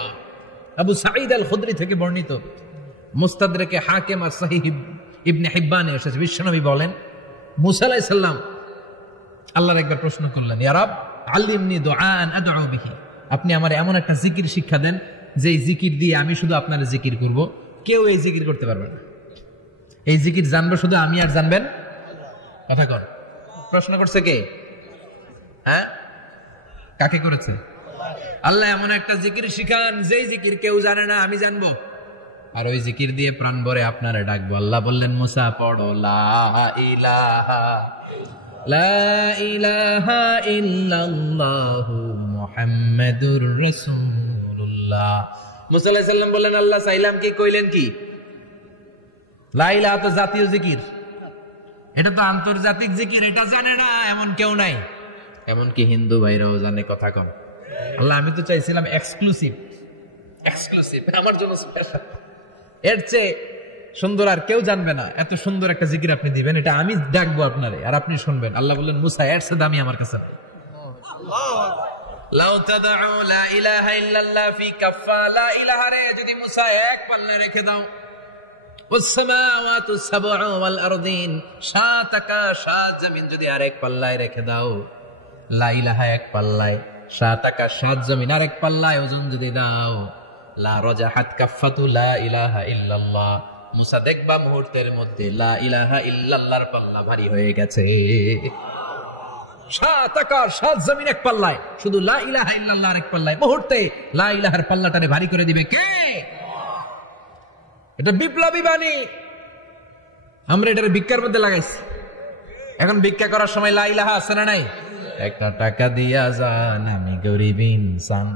আবু সাঈদ আল খুদরি থেকে বর্ণিত, মুস্তাদরাকে হাকিম আর সহিহ ইবনে হিব্বানে এসেছে। বিশ্বনবী বলেন, মুসা আলাইহিস সালাম আল্লাহর একবার প্রশ্ন করলেন, ইয়া রাব আল্লিমনি দুআআন আদউ বিহি। আপনি আমার এমন একটা জিকির শিক্ষা দেন যে জিকির দিয়ে আমি শুধু আপনার জিকির করব, কেউ এই জিকির করতে পারবে না। এই জিকির জানবো শুধু আমি, আর জানবেন কথা কর। প্রশ্ন করছে কে? হ্যাঁ, কাকে করেছে? আল্লাহ এমন একটা জিকির শিখান যেই জিকির কেউ জানে না, আমি জানবো, আর ওই জিকির দিয়ে প্রাণ ভরে আপনারে ডাকবো। আল্লাহ বললেন, মুসা পড়ো লা ইলাহা লা ইলাহা ইল্লাল্লাহু মুহাম্মাদুর রাসূলুল্লাহ। মুসা আলাইহিস সালাম বললেন, আল্লাহ চাইলাম কি, কইলেন কি? লা ইলাহা তো জাতীয় জিকির, এটা তো আন্তর্জাতিক জিকির, এটা জানে না এমন কেউ নাই। এমনকি হিন্দু ভাইরাও জানে। কথা কম। আল্লাহ আমি তো চাইছিলাম এক্সক্লুসিভ, আমার জন্য স্পেশাল। এর চেয়ে সুন্দর আর কেউ জানবে না। এত সুন্দর একটা জিকির আপনি দিবেন, এটা আমি ডাকবো আপনারে আর আপনি শুনবেন। আল্লাহ বললেন, মুসা এর চেয়ে দামি আমার কাছে লাউ তাদউ লা ইলাহা ইল্লাল্লাহ ফি কাফা। লা ইলাহা রে যদি মুসা এক পাল্লায় রেখে দাও, ওয়াসসামাওয়াতু সাবউ ওয়াল আরদিন, 7 আকাশ 7 জমিন যদি আরেক পাল্লায় রেখে দাও, লা ইলাহা এক পাল্লায়, 7 আকাশ 7 জমিন আরেক পাল্লায় ওজন যদি দাও, লা রাজাহাত কাফাতু লা ইলাহা ইল্লাল্লাহ, মুসা দেখবা মুহূর্তের মধ্যে লা ইলাহা ইল্লাল্লাহর পাল্লা ভারী হয়ে গেছে। 7 আকাশ 7 জমিন এক পাল্লায়, শুধু লা ইলাহা ইল্লাল্লাহ আরেক পাল্লায়, মুহূর্তে লা ইলাহার পাল্লাটারে ভারী করে দিবে কে? এটা বিপ্লবী বাণী। আমরা এটার ভিক্ষার মধ্যে লাগাইছি। এখন ভিক্ষা করার সময় লা ইলাহা আছে না নাই? একটা টাকা দিয়া যান, আমি গরিব ইনসান,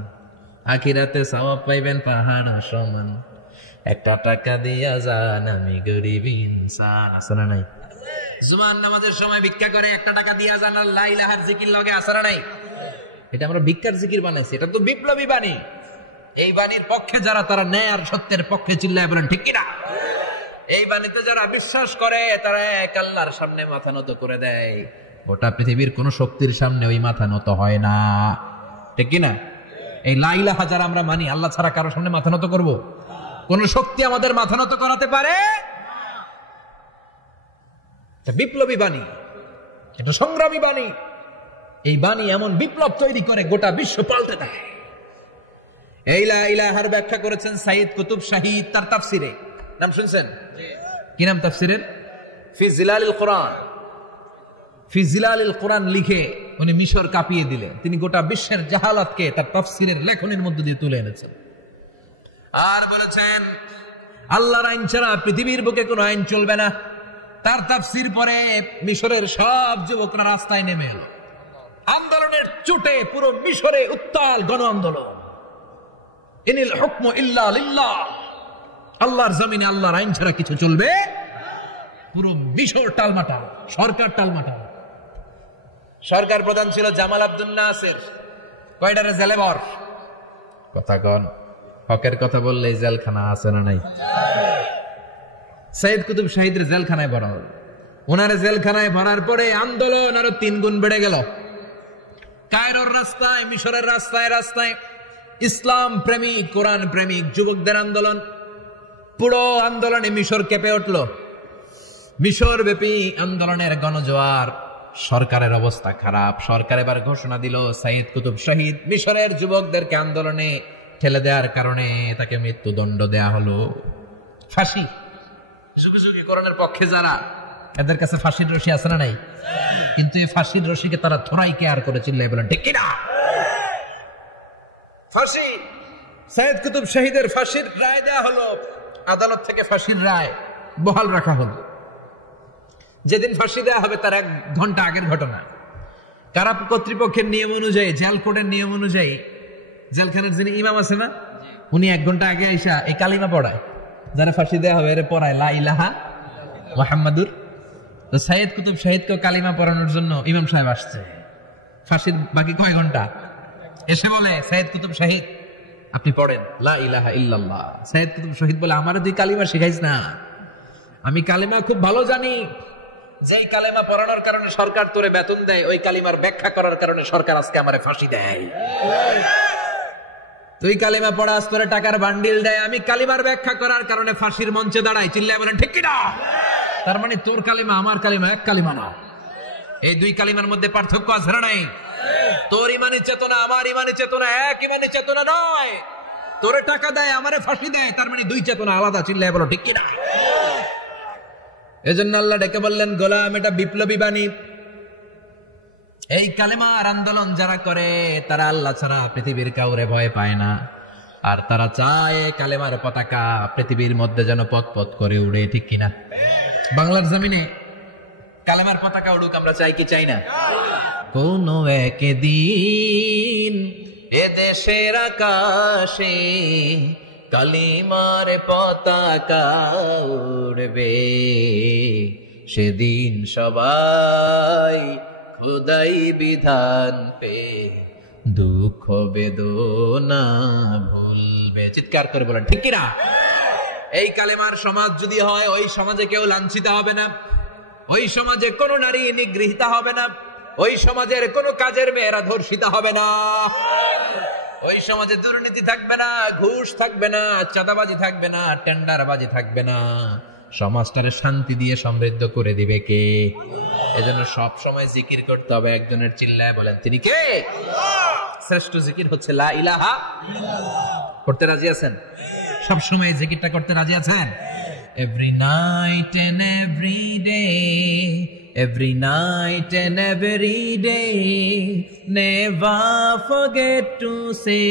আখিরাতে সওয়াব পাইবেন পাহাড় সমান। একটা টাকা দিয়া যান, আমি গরিব ইনসান, আছে না নাই? জুমার নামাজের সময় ভিক্ষা করে একটা টাকা দিয়া যান, আর লা ইলাহার জিকির লগে, আছে না নাই? এটা আমরা ভিক্ষার জিকির বানাইছি। এটা তো বিপ্লবী বাণী। এই বাণীর পক্ষে যারা, তারা ন্যায় আর সত্যের পক্ষে চিল্লায় বলেন ঠিক কিনা? এই বাণীতে যারা বিশ্বাস করে, তারা এক আল্লাহর সামনে মাথা নত করে দেয়। গোটা পৃথিবীর কোন শক্তির সামনে ওই মাথা নত হয় না, ঠিক কিনা? এই লা ইলাহা যারা আমরা মানি, আল্লাহ ছাড়া কারোর সামনে মাথা নত করব? কোন শক্তি আমাদের মাথা নত করাতে পারে? এটা বিপ্লবী বাণী, এটা সংগ্রামী বাণী। এই বাণী এমন বিপ্লব তৈরি করে গোটা বিশ্ব পাল্টে দেয়। এই লা ইলাহার ব্যাখ্যা করেছেন সাইয়্যিদ কুতুব শাহীদ তার তাফসিরে। নাম শুনছেন? কি নাম তাফসিরের? ফি জিলালিল কোরআন। ফি জিলালিল কোরআন লিখে উনি মিশর কাঁপিয়ে দিলেন। তিনি গোটা বিশ্বের জাহালাতকে তার তাফসিরের লেখনের মধ্যে দিয়ে তুলে এনেছেন। আর বলেছেন আল্লাহর আইন ছাড়া পৃথিবীর বুকে কোনো আইন চলবে না। তার তাফসির পরে মিশরের সব যুবকরা রাস্তায় নেমে এলো। আন্দোলনের চোটে পুরো মিশরে উত্তাল গণ আন্দোলন। ইনিল হুকমু ইল্লা লিল্লাহ, আল্লাহর জমিনে আল্লাহর আইন ছাড়া কিছু চলবে? পুরো মিশর টালমাটাল, সরকার টালমাটাল। সরকার প্রধান ছিল জামাল আব্দুল নাসির। কয়টারে জেলে ভর? কথা কন, হকের কথা বললে জেলখানা আছে না নাই? সাইয়্যিদ কুতুব শাহীদের জেলখানায় ভরা হলো। ওনারে জেলখানায় ভরার পরে আন্দোলন আরো 3 গুণ বেড়ে গেল। কায়রোর রাস্তায়, মিশরের রাস্তায় রাস্তায় ইসলাম প্রেমিক, কোরআন প্রেমিক যুবকদের আন্দোলন। পুরো আন্দোলনে মিশর কেঁপে উঠল। মিশর ব্যাপী আন্দোলনের গণজোয়ার। সরকারের অবস্থা খারাপ। সরকার এবার ঘোষণা দিল সাইয়্যিদ কুতুব শাহীদ মিশরের যুবকদেরকে আন্দোলনে ঠেলে দেওয়ার কারণে তাকে মৃত্যুদণ্ড দেয়া হলো, ফাঁসি। যুগে যুগে কোরআনের পক্ষে যারা, এদের কাছে ফাঁসির রশি আছে না নাই? কিন্তু এই ফাঁসির রশিকে তারা থোড়াই কেয়ার করে চিল্লাই বলেন ঠিক কিনা? ফাঁসি। সাইয়্যিদ কুতুব শাহীদের ফাঁসির রায় দেয়া হলো। আদালত থেকে ফাঁসির রায় বহাল রাখা হলো। যেদিন ফাঁসি দেওয়া হবে তার 1 ঘন্টা আগের ঘটনা। কারা কর্তৃপক্ষের নিয়ম অনুযায়ী, জেল কোডের নিয়ম অনুযায়ী, জেলখানার যিনি ইমাম আছে না, উনি 1 ঘন্টা আগে আইসা এই কালিমা পড়ায়। যারা ফাঁসি দেওয়া হবে এর পড়ায় লা ইলাহা মুহাম্মাদুর। তো সাইয়্যিদ কুতুব শাহীদকে কালিমা পড়ানোর জন্য ইমাম সাহেব আসছে। ফাঁসির বাকি কয় ঘন্টা, এসে বলে সাইয়্যিদ কুতুব শাহীদ আপনি পড়েন লা ইলাহা ইল্লাল্লাহ। সাইয়্যিদ কুতুব শাহীদ বলে আমারে তুই কালিমা শিখাইস না, আমি কালিমা খুব ভালো জানি। যেই কালিমা পড়ানোর কারণে সরকার তোরে বেতন দেয়, ওই কালিমার ব্যাখ্যা করার কারণে সরকার আজকে আমারে ফাঁসি দেয়। তুই কালিমা পড়া তোরে টাকার বান্ডিল দেয়, আমি কালিমার ব্যাখ্যা করার কারণে ফাঁসির মঞ্চে দাঁড়াই। চিল্লায় বলেন ঠিক কিনা? তার মানে তোর কালিমা আমার কালিমা এক কালিমা না। এই 2 কালিমার মধ্যে পার্থক্য আছে না নাই? তোর ইমানি চেতনা আমার ইমানি চেতনা এক ইমানি চেতনা নয়। তোরে টাকা দেয়, আমারে ফাঁসি দেয়, তার মানে 2 চেতনা আলাদা। চিল্লায় বলো ঠিক কিনা? এজন্য আল্লাহ ডেকে বললেন গোলাম, এটা বিপ্লবী বাণী। এই কালেমার আন্দোলন যারা করে তারা আল্লাহ ছাড়া পৃথিবীর কাউরে ভয় পায় না। আর তারা চায় কালেমার পতাকা পৃথিবীর মধ্যে যেন পথ পথ করে উড়ে, ঠিক কিনা? বাংলার জমিনে কালেমার পতাকা উড়ুক, আমরা চাই কি চাই না? কোন একদিন এ দেশের আকাশে কালিমার পতাকা উড়বে, সেদিন সবাই খোদাই বিধান পে দুঃখ বেদনা ভুলবে। চিৎকার করে বলেন ঠিক কিনা? এই কালেমার সমাজ যদি হয়, ওই সমাজে কেউ লাঞ্ছিত হবে না, ওই সমাজে কোনো নারী নিগৃহীত হবে না, ওই সমাজের কোনো কাজের মেয়েরা ধর্ষিত হবে না, ওই সমাজে দুর্নীতি থাকবে না, ঘুষ থাকবে না, চাঁদাবাজি থাকবে না, টেন্ডারবাজি থাকবে না, সমাজটারে শান্তি দিয়ে সমৃদ্ধ করে দিবে কে? এজন্য সব সময় জিকির করতে হবে একজনের, চিল্লায় বলেন তিনি কে? শ্রেষ্ঠ জিকির হচ্ছে লা ইলাহা। করতে রাজি আছেন? সব সময় এই জিকিরটা করতে রাজি আছেন? Every night and every day, every night and every day, never forget to say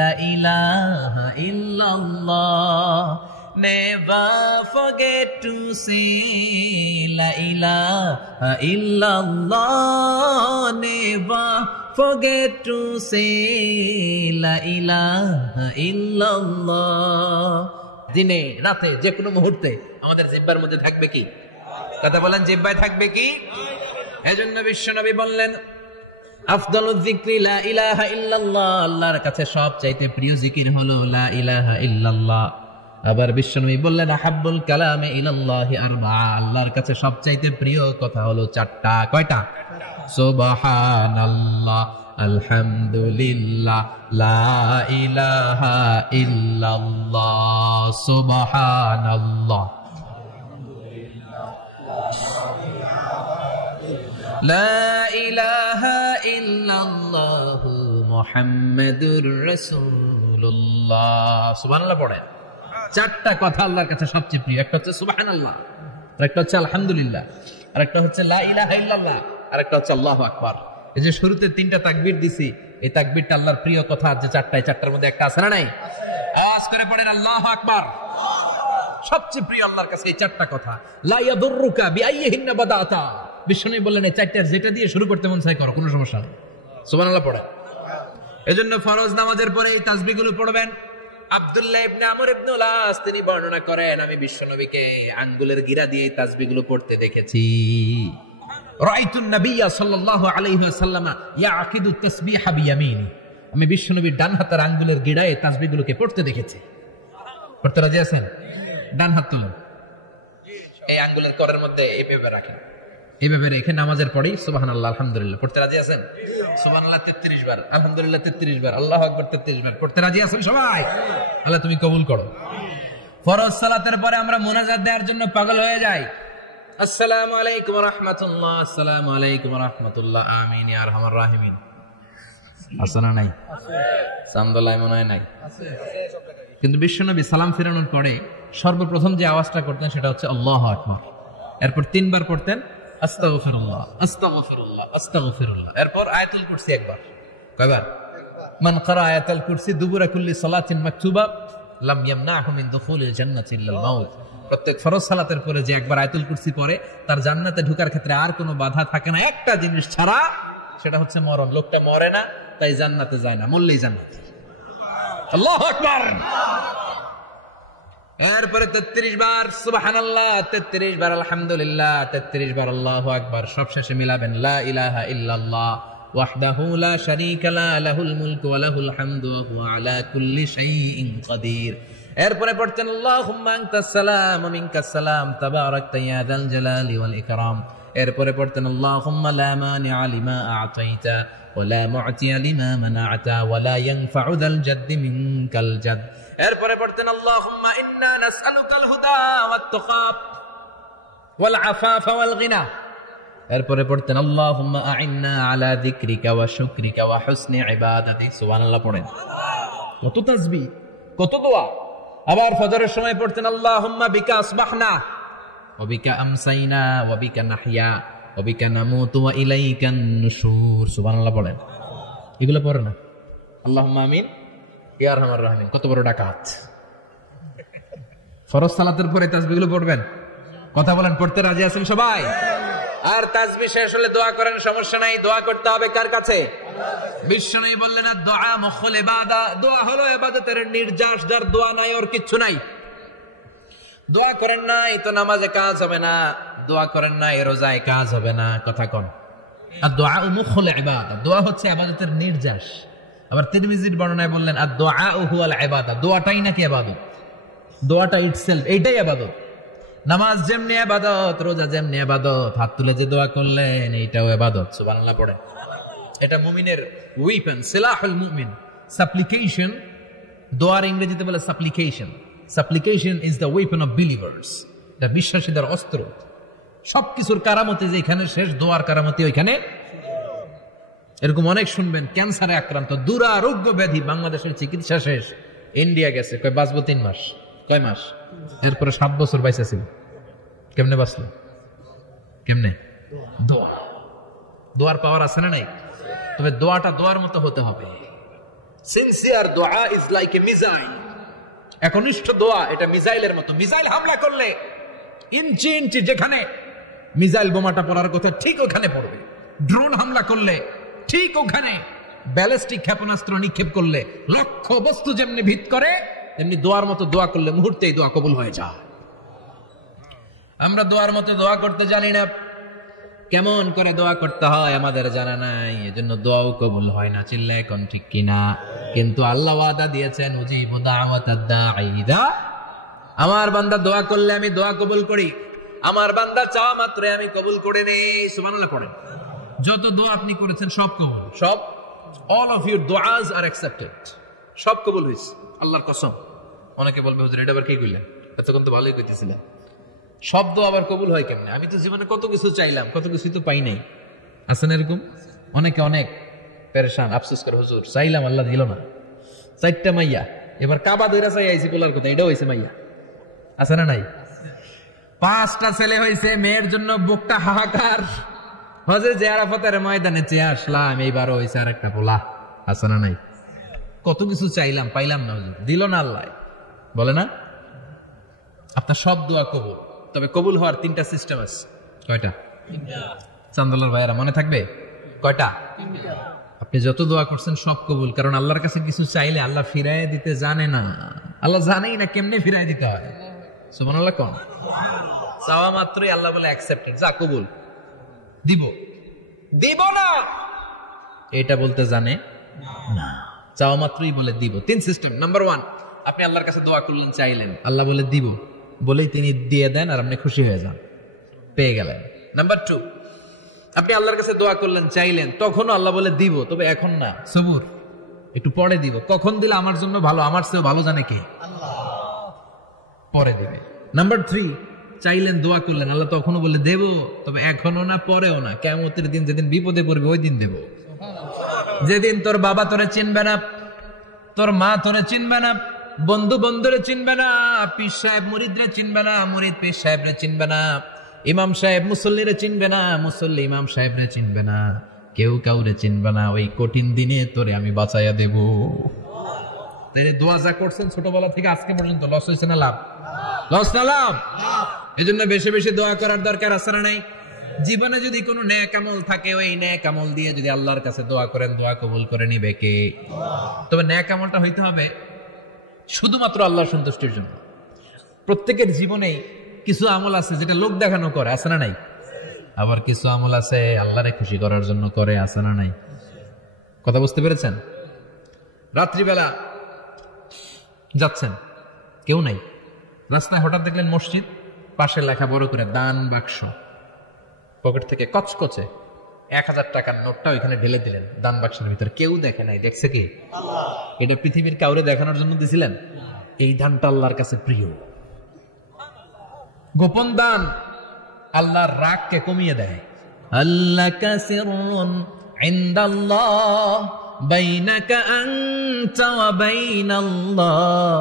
la ilaha illallah. Never forget to say la ilaha illallah. Never forget to say la ilaha illallah. দিনে রাতে যে কোনো মুহূর্তে আমাদের জিহ্বার মধ্যে থাকবে কি? কথা বলেন, জিহ্বায় থাকবে কি? এজন্য বিশ্বনবী বললেন আফদালুয যিকরি লা ইলাহা ইল্লাল্লাহ, আল্লাহর কাছে সবচাইতে প্রিয় জিকির হলো লা ইলাহা ইল্লাল্লাহ। আবার বিশ্বনবী বললেন আহাব্বুল কালামে ইলাল্লাহি আরবাআ, আল্লাহর কাছে সবচাইতে প্রিয় কথা হলো চারটা। কয়টা? সুবহানাল্লাহ, আলহামদুলিল্লাহ, লা ইলাহা ইল্লাল্লাহ। সুবহানাল্লাহ, লা ইলাহা ইল্লাল্লাহ, মুহাম্মাদুর রাসূলুল্লাহ। সুবহানাল্লাহ পড়েন। চারটা কথা আল্লাহর কাছে সবচেয়ে প্রিয়। একটা হচ্ছে সুবহানাল্লাহ, আরেকটা হচ্ছে আলহামদুলিল্লাহ, আরেকটা হচ্ছে লা ইলাহা ইল্লাল্লাহ, আরেকটা হচ্ছে আল্লাহু আকবার। এই যে শুরুতে তিনটা তাকবীর দিছি, এই তাকবীরটা আল্লাহর প্রিয় কথা যে চারটা, চারটার মধ্যে একটা আছে না নাই? আওয়াজ করে পড়েন আল্লাহু আকবার। সবচেয়ে প্রিয় আল্লাহর কাছে এই চারটা কথা। লা ইয়াদুররুকা বিআইয়িহিন্না বাদাতা, বিশ্বনবী বললেন এই চারটার যেটা দিয়ে শুরু করতে মন চায় করো, কোনো সমস্যা নেই। সুবহানাল্লাহ পড়ে। এজন্য ফরজ নামাজের পরে এই তাসবিহগুলো পড়বেন। আব্দুল্লাহ ইবনে আমর ইবনে উলাস তিনি বর্ণনা করেন, আমি বিশ্বনবীকে আঙ্গুলের গিরা দিয়ে এই তাসবিহগুলো পড়তে দেখেছি। রাআইতুন নাবিয়্যা সাল্লাল্লাহু আলাইহি ওয়াসাল্লাম ইয়াকিদু তাসবিহা বিয়ামিনি, আমি বিশ্বনবীর ডান হাতের আঙ্গুলের গিরায় এই তাসবিহগুলোকে পড়তে দেখেছি। পড়তে রাজি আছেন? ডান হাত তুলেন, এই আঙ্গুলের করের মধ্যে এইভাবে রাখেন, এইভাবে রেখে নামাজের পরেই সুবহানাল্লাহ আলহামদুলিল্লাহ পড়তে রাজি আছেন? সুবহানাল্লাহ 33 বার, আলহামদুলিল্লাহ 33 বার, আল্লাহু আকবার 33 বার। পড়তে রাজি আছেন সবাই? আল্লাহ তুমি কবুল করো। ফরজ সালাতের পরে আমরা মুনাজাত দেওয়ার জন্য পাগল হয়ে যাই। আসসালামু আলাইকুম ওয়া রাহমাতুল্লাহ, আসসালামু আলাইকুম ওয়া রাহমাতুল্লাহ, আমিন ইয়া আরহামার রাহিমিন। আছে না নাই? সামদুল্লাহ মনে হয় নাই। কিন্তু বিশ্বনবী সালাম ফিরানোর পরে সর্বপ্রথম যে আওয়াজটা করতেন সেটা হচ্ছে আল্লাহু আকবার। এরপর 3 বার পড়তেন আস্তাগফিরুল্লাহ, আস্তাগফিরুল্লাহ, আস্তাগফিরুল্লাহ। এরপর আয়াতুল কুরসি একবার। কয়বার? মান ক্বারা আয়াতুল কুরসি দুবুরা কুল্লি সালাতিন মাকতুবা লাম ইয়ামনাহু মিন দুখুলিল জান্নাতি ইল্লাল মাউত। প্রত্যেক ফরজ সালাতের পরে যে একবার আয়াতুল কুরসি পড়ে তার জান্নাতে ঢোকার ক্ষেত্রে আর কোনো বাধা থাকে না, একটা জিনিস ছাড়া, সেটা হচ্ছে মরণ। লোকটা মরে না তাই জান্নাতে যায় না, মরলেই জান্নাতে। আল্লাহু আকবার। এরপরে 33 বার সুবহানাল্লাহ, 33 বার আলহামদুলিল্লাহ, 33 বার আল্লাহু আকবার। সবশেষে মিলাবেন লা ইলাহা ইল্লাল্লাহ ওয়াহদাহু লা শারীকা লা লাহুল মুলকু ওয়া লাহুল হামদু ওয়া হুয়া আলা কুল্লি শাইইন কাদির। এরপরে পড়তেন আল্লাহুম্মা আনতাস সালাম ওয়া মিনকাস সালাম তাবারাকতা ইয়া যাল জালালি ওয়াল ইকরাম। এরপরে পড়তেন আল্লাহুম্মা লা মানিআ লিমা আ'তাইতা ওয়া লা মু'তিয়া লিমা মানা'তা ওয়া লা ইয়ানফা'ু যাল জাদ্দি মিনকাল জাদ। এরপরে পড়তেন আল্লাহুম্মা ইন্না নাসআলুকাল হুদা ওয়াত তুকা ওয়াল আফাফা ওয়াল গিনা। এরপরে পড়তেন আল্লাহুম্মা আ'ইন্না আলা যিকরিকা ওয়া শুকরিকা ওয়া হুসনি ইবাদাতিক। সুবহানাল্লাহ পড়েন। কত তাসবিহ, কত দোয়া। আবার ফজরের সময় পড়তেন আল্লাহুম্মা বিকা আসবাহনা ওয়া বিকা আমসাইনা ওয়া বিকা নাহইয়া ওয়া বিকা নামুতু ওয়া ইলাইকান নুশুর। সুবহানাল্লাহ পড়েন। এগুলো পড়ে না? আল্লাহুম্মা আমিন ইয়া আরহামার রাহিমিন। কত বড় ডাকাত। ফরজ সালাতের পরে তাসবিহগুলো পড়বেন। কথা বলেন, পড়তে রাজি আছেন সবাই? আর তাসবিহ শেষ হলে দোয়া করেন, সমস্যা নাই। দোয়া করতে হবে কার কাছে? বিশ্বনবী বললেন দোয়া মুখুল ইবাদা, দোয়া হলো ইবাদতের নির্যাস। যার দোয়া নাই ওর কিচ্ছু নাই। দোয়া করেন নাই তো নামাজে কাজ হবে না, দোয়া করেন নাই রোজায় কাজ হবে না। কথা কোন? আর দোয়া মুখুল ইবাদা, দোয়া হচ্ছে ইবাদতের নির্যাস। আবার তিরমিজির বর্ণনায় বললেন আর দোয়া হুয়াল ইবাদা, দোয়াটাই নাকি ইবাদত। দোয়াটা ইটসেলফ এইটাই ইবাদত। নামাজ যেমনি ইবাদত, রোজা যেমনি ইবাদত, হাত তুলে যে দোয়া করলেন এইটাও ইবাদত। সুবহানাল্লাহ পড়েন। এটা মুমিনের ওয়েপন, সিলাহুল মুমিন। সাপ্লিকেশন, দোয়ার ইংরেজিতে বলে সাপ্লিকেশন। সাপ্লিকেশন is the weapon of believers. এটা বিশ্বাসীদের অস্ত্র। সবকিছুর কারামতি যেখানে শেষ, দোয়ার কারামতি ওইখানে। এরকম অনেক শুনবেন, ক্যান্সারে আক্রান্ত, দুরারোগ্য ব্যাধি, বাংলাদেশের চিকিৎসা শেষ, ইন্ডিয়া গেছে, কয় বাঁচবো 3 মাস, কয় মাস, এরপরে 7 বছর বাইসা ছিল। কেমনে বাঁচলো? কেমনে? দোয়া। দোয়ার পাওয়ার আছে না নাই? তবে দোয়াটা দোয়ার মতো হতে হবে। সিনসিয়ার দোয়া ইজ লাইক এ মিসাইল। একনিষ্ঠ দোয়া এটা মিসাইলের মতো। মিসাইল হামলা করলে ইঞ্চি ইঞ্চি যেখানে মিসাইল বোমাটা পড়ার কথা ঠিক ওখানে পড়বে। ড্রোন হামলা করলে ঠিক ওখানে, ব্যালিস্টিক ক্ষেপণাস্ত্র নিক্ষেপ করলে লক্ষ্য বস্তু যেমনি ভিত করে, তেমনি দোয়ার মতো দোয়া করলে মুহূর্তেই দোয়া কবুল হয়ে যায়। আমরা দোয়ার মতো দোয়া করতে জানি না, কেমন করে দোয়া করতে হয় আমাদের জানা নাই, এজন্য দোয়াও কবুল হয় না। চিল্লায় কোন ঠিক কিনা? কিন্তু আল্লাহ ওয়াদা দিয়েছেন, উজিবু দাওয়াতাদ দাঈ ইযা, আমার বান্দা দোয়া করলে আমি দোয়া কবুল করি, আমার বান্দা চাওয়া মাত্রই আমি কবুল করে নেই। সুবহানাল্লাহ পড়েন। যত দোয়া আপনি করেছেন সব কবুল, সব, all of your du'as are accepted, সব কবুল হয়েছে আল্লাহর কসম। অনেকে বলবে হুজুর এটা আবার কি কইলেন, এতক্ষণ তো ভালোই কইতেছিলেন, সব দোয়া আবার কবুল হয় কেমনে? আমি তো জীবনে কত কিছু চাইলাম, কত কিছুই তো পাই নাই। আছেন এরকম অনেকে, অনেক পেরেশান, আফসোস করে হুজুর চাইলাম আল্লাহ দিল না। 4টা মাইয়া, এবার কাবা দইরা চাই আইছি বলার কথা, এটাও হয়েছে মাইয়া। আছে না নাই? 5টা ছেলে হয়েছে, মেয়ের জন্য বুকটা হাহাকার। হজে যে আরাফাতের ময়দানে চেয়ে আসলাম, এইবারও হয়েছে আর একটা পোলা। আছে না নাই? কত কিছু চাইলাম, পাইলাম না, হুজুর দিল না আল্লাহ, বলে না? আপনার সব দোয়া কবুল, তবে কবুল হওয়ার 3টা সিস্টেম আছে। কয়টা? চান্দলার ভাইয়ারা মনে থাকবে? কয়টা? আপনি যত দোয়া করছেন সব কবুল, কারণ আল্লাহর কাছে কিছু চাইলে আল্লাহ ফিরাই দিতে জানে না। আল্লাহ জানেই না কেমনে ফিরাই দিতে হয়। সুবহানাল্লাহ কোন? চাওয়া মাত্রই আল্লাহ বলে অ্যাকসেপ্টেড, যা কবুল, দিব, দিব না এটা বলতে জানে না, চাওয়া মাত্রই বলে দিব। 3 সিস্টেম। নাম্বার 1, আপনি আল্লাহর কাছে দোয়া করলেন, চাইলেন, আল্লাহ বলে দিব, বলেই তিনি দিয়ে দেন আর আপনি খুশি হয়ে যান, পেয়ে গেলেন। নাম্বার 2, আপনি আল্লাহর কাছে দোয়া করলেন, চাইলেন, তখনও আল্লাহ বলে দিব, তবে এখন না, সবুর, একটু পরে দিব। কখন দিলে আমার জন্য ভালো, আমার চেয়েও ভালো জানে কে? আল্লাহ, পরে দিবে। নাম্বার 3, চাইলেন, দোয়া করলেন, আল্লাহ তখনও বলে দেব, তবে এখনো না, পরেও না, কিয়ামতের দিন যেদিন বিপদে পড়বে ওই দিন দেব। যেদিন তোর বাবা তোরে চিনবে না, তোর মা তোরে চিনবে না, বন্ধু বন্ধুরে চিনবে না, পীর সাহেব মুরিদরে চিনবে না, মুরিদ পীর সাহেবরে চিনবে না, ইমাম সাহেব মুসল্লিরে চিনবে না, মুসল্লি ইমাম সাহেবরে চিনবে না, কেউ কাউরে চিনবে না। ওই কঠিন দিনে তোরে আমি বাঁচাইয়া দেব। তাই দোয়া যা করছেন ছোটবেলা থেকে আজকে পর্যন্ত, লস হয়েছে না লাভ? লস না লাভ? এই জন্য বেশি বেশি দোয়া করার দরকার আছে না নাই? জীবনে যদি কোনো নেক আমল থাকে, ওই নেক আমল দিয়ে যদি আল্লাহর কাছে দোয়া করেন, দোয়া কবুল করে নিবে কে? তবে নেক আমলটা হইতে হবে শুধুমাত্র আল্লাহর সন্তুষ্টির জন্য। প্রত্যেকের জীবনে কিছু আমল আছে যেটা লোক দেখানো করে, আছে না নাই? আবার কিছু আমল আছে আল্লাহরে খুশি করার জন্য করে, আছে না নাই? কথা বুঝতে পেরেছেন? রাত্রিবেলা যাচ্ছেন, কেউ নাই, রাস্তায় হঠাৎ দেখলেন মসজিদ, পাশে লেখা বড় করে দান বাক্স, পকেট থেকে কচকচে 1000 টাকার নোটটা ওইখানে ঢেলে দিলেন দান বাক্সের ভিতরে। কেউ দেখে নাই, দেখছে কি? এটা পৃথিবীর কাউরে দেখানোর জন্য দিছিলেন? এই দানটা আল্লাহর কাছে প্রিয়। গোপন দান আল্লাহর রাগকে কমিয়ে দেয়। আল্লাকা সিররুন ইনদাল্লাহ বাইনাকা আনতা ওয়া বাইনাল্লাহ,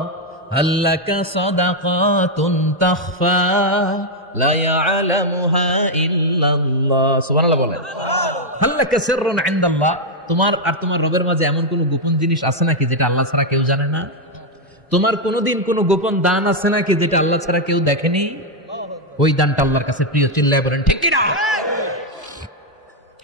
আল্লাকা সাদাকাতুন তাখফা লা ইয়ালামুহা ইল্লাল্লাহ। সুবহানাল্লাহ বলেন। আল্লাকা সিররুন ইনদাল্লাহ, তোমার আর তোমার রবের মাঝে এমন কোন গোপন জিনিস আছে নাকি যেটা আল্লাহ ছাড়া কেউ জানে না? তোমার কোনোদিন কোনো গোপন দান আছে নাকি যেটা আল্লাহ ছাড়া কেউ দেখেনি? ওই দানটা আল্লাহর কাছে প্রিয়। চিল্লায় বলেন ঠিক কিনা?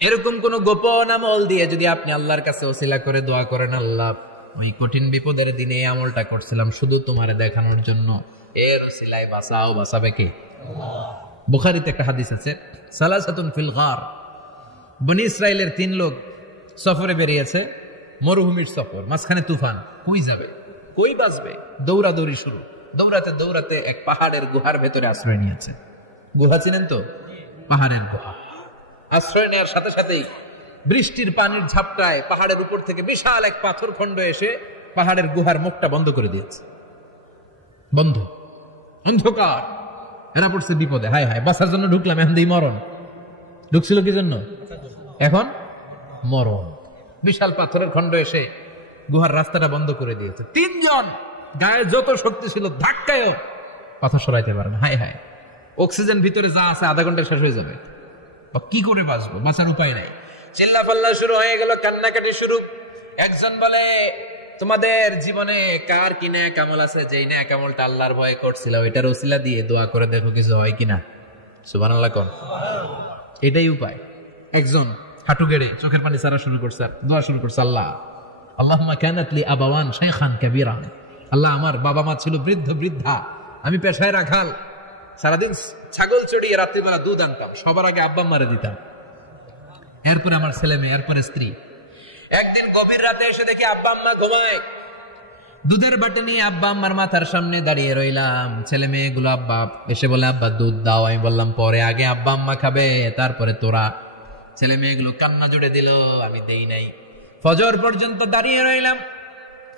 এরকম কোন গোপন আমল দিয়ে যদি আপনি আল্লাহর কাছে ওসিলা করে দোয়া করেন, আল্লাহ ওই কঠিন বিপদের দিনে এই আমলটা করছিলাম শুধু তোমারে দেখানোর জন্য, এর ওসিলায় বাঁচাও, বাঁচাবে কে? বুখারীতে একটা হাদিস আছে, সালাসাতুন ফিল গার, বনি ইসরাইলের 3 লোক সফরে বেরিয়েছে, মরুভূমির সফর, মাঝখানে তুফান, কই যাবে, কই বাঁচবে, দৌড়াদৌড়ি শুরু। দৌড়াতে দৌড়াতে এক পাহাড়ের গুহার ভেতরে আশ্রয় নিয়েছে। গুহা চিনেন তো? পাহাড়ের গুহা। আশ্রয় নেওয়ার সাথে সাথেই বৃষ্টির পানির ঝাপটায় পাহাড়ের উপর থেকে বিশাল এক পাথর খণ্ড এসে পাহাড়ের গুহার মুখটা বন্ধ করে দিয়েছে। বন্ধ, অন্ধকার। এরা পড়ছে বিপদে, হায় হায় বাঁচার জন্য ঢুকলাম, এখন দিই মরণ। ঢুকছিল কি জন্য? এখন মরণ। বিশাল পাথরের খন্ড এসে গুহার রাস্তাটা বন্ধ করে দিয়েছে। 3 জন গায়ে যত শক্তি ছিল ধাক্কায়ও পাথর সরাইতে পারে না। হায় হায়, অক্সিজেন ভিতরে যা আছে আধা ঘন্টা শেষ হয়ে যাবে, কি করে বাঁচবো? বাঁচার উপায় নাই। চিল্লা পাল্লা শুরু হয়ে গেল, কান্নাকাটি শুরু। একজন বলে, তোমাদের জীবনে কার কি ন্যাক আমল আছে, যেই ন্যাক আমলটা আল্লাহর ভয়ে করছিল ওইটার ওসিলা দিয়ে দোয়া করে দেখো কিছু হয় কিনা। সুবহানাল্লাহ কোন, এটাই উপায়। একজন হাঁটু গেড়ে চোখের পানি ছাড়া শুরু করছে, দোয়া শুরু করছে, আল্লাহ আল্লাহুম্মা কানাত লি আবাওয়ান শাইখান কাবীরা, আল্লাহ আমার বাবা মা ছিল বৃদ্ধ বৃদ্ধা, আমি পেশায় রাখাল, সারাদিন ছাগল চড়িয়ে রাত্রিবেলা দুধ আনতাম, সবার আগে আব্বা মারে দিতাম, এরপরে আমার ছেলে মেয়ে, এরপরে স্ত্রী। একদিন গভীর রাতে এসে দেখি আব্বা আম্মা ঘুমায়, দুধের বাটি নিয়ে আব্বা আম্মার মাথার সামনে দাঁড়িয়ে রইলাম। ছেলে মেয়েগুলো আব্বা এসে বলে আব্বা দুধ দাও। আমি বললাম পরে, আগে আব্বা আম্মা খাবে তারপরে তোরা। ছেলে মেয়েগুলো কান্না জুড়ে দিল, আমি দেই নাই। ফজর পর্যন্ত দাঁড়িয়ে রইলাম।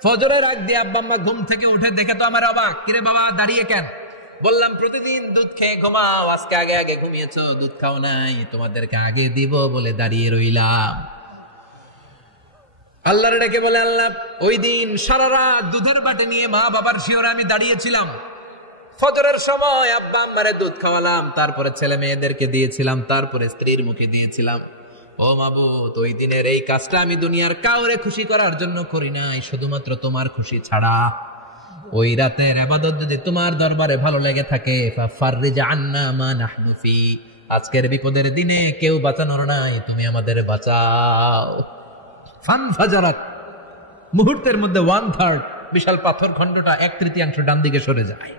ফজরের আগ দিয়ে আব্বা আম্মা ঘুম থেকে উঠে দেখে তো আমার অবাক, কিরে বাবা দাঁড়িয়ে কেন? বললাম প্রতিদিন দুধ খেয়ে ঘুমাও, আজকে আগে আগে ঘুমিয়েছো, দুধ খাও নাই, তোমাদেরকে আগে দিব বলে দাঁড়িয়ে রইলাম। আল্লাহর ডেকে বলে, আল্লাহ ওই দিন সারা রাত দুধের বাটি নিয়ে মা বাবার শিওরে আমি দাঁড়িয়েছিলাম, ফজরের সময় আব্বা আম্মারে দুধ খাওয়ালাম, তারপরে ছেলে মেয়েদেরকে দিয়েছিলাম, তারপরে স্ত্রীর মুখে দিয়েছিলাম। ও মাবুদ, ওই দিনের এই কাজটা আমি দুনিয়ার কাউরে খুশি করার জন্য করি নাই, শুধুমাত্র তোমার খুশি ছাড়া। ওই রাতের ইবাদত যদি তোমার দরবারে ভালো লেগে থাকে, ফাফাররিজ আন্না মা নাহনু ফি, আজকের বিপদের দিনে কেউ বাঁচানোর নাই, তুমি আমাদের বাঁচাও। ফানফাজারাত, মুহূর্তের মধ্যে 1/3 বিশাল পাথর খণ্ডটা 1/3 ডান দিকে সরে যায়,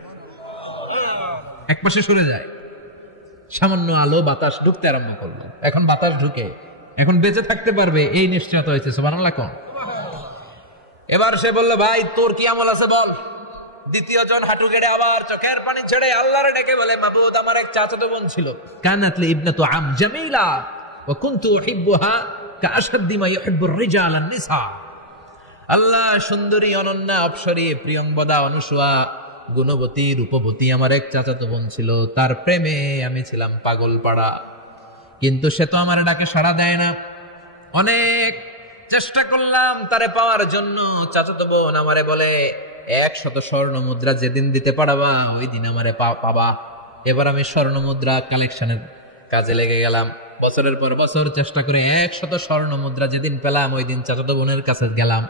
এক পাশে সরে যায়। সামান্য আলো বাতাস ঢুকতে আরম্ভ করলো। এখন বাতাস ঢুকে এখন বেঁচে থাকতে পারবে এই নিশ্চয়তা হয়েছে। সুবহানাল্লাহ কোন। এবার সে বলল, ভাই তোর কি আমল আছে বল। দ্বিতীয় জন হাঁটু গেড়ে আবার চোখের পানি ছেড়ে আল্লাহর ডেকে বলে, মাবুদ আমার এক চাচাতো বোন ছিল, কানাত লি ইবনাতু আম জামিলা ওয়া কুনতু উহিব্বুহা কাআশাদ্দি মা ইউহিব্বুর রিজাল আন নিসা। আল্লাহ সুন্দরী, অনন্যা, অপ্সরী, প্রিয়ংবদা, অনুসুয়া, গুণবতী, রূপবতী আমার এক চাচাতো বোন ছিল, তার প্রেমে আমি ছিলাম পাগল পাড়া, কিন্তু সে তো আমার ডাকে সাড়া দেয় না। অনেক চেষ্টা করলাম তারে পাওয়ার জন্য। চাচাতো বোন আমারে বলে, 100 স্বর্ণ মুদ্রা যেদিন দিতে পারবা ওই দিন আমারে পাবা। এবার আমি স্বর্ণ মুদ্রা কালেকশনের কাজে লেগে গেলাম। বছরের পর বছর চেষ্টা করে 100 স্বর্ণ মুদ্রা যেদিন পেলাম ওই দিন চাচাতো বোনের কাছে গেলাম,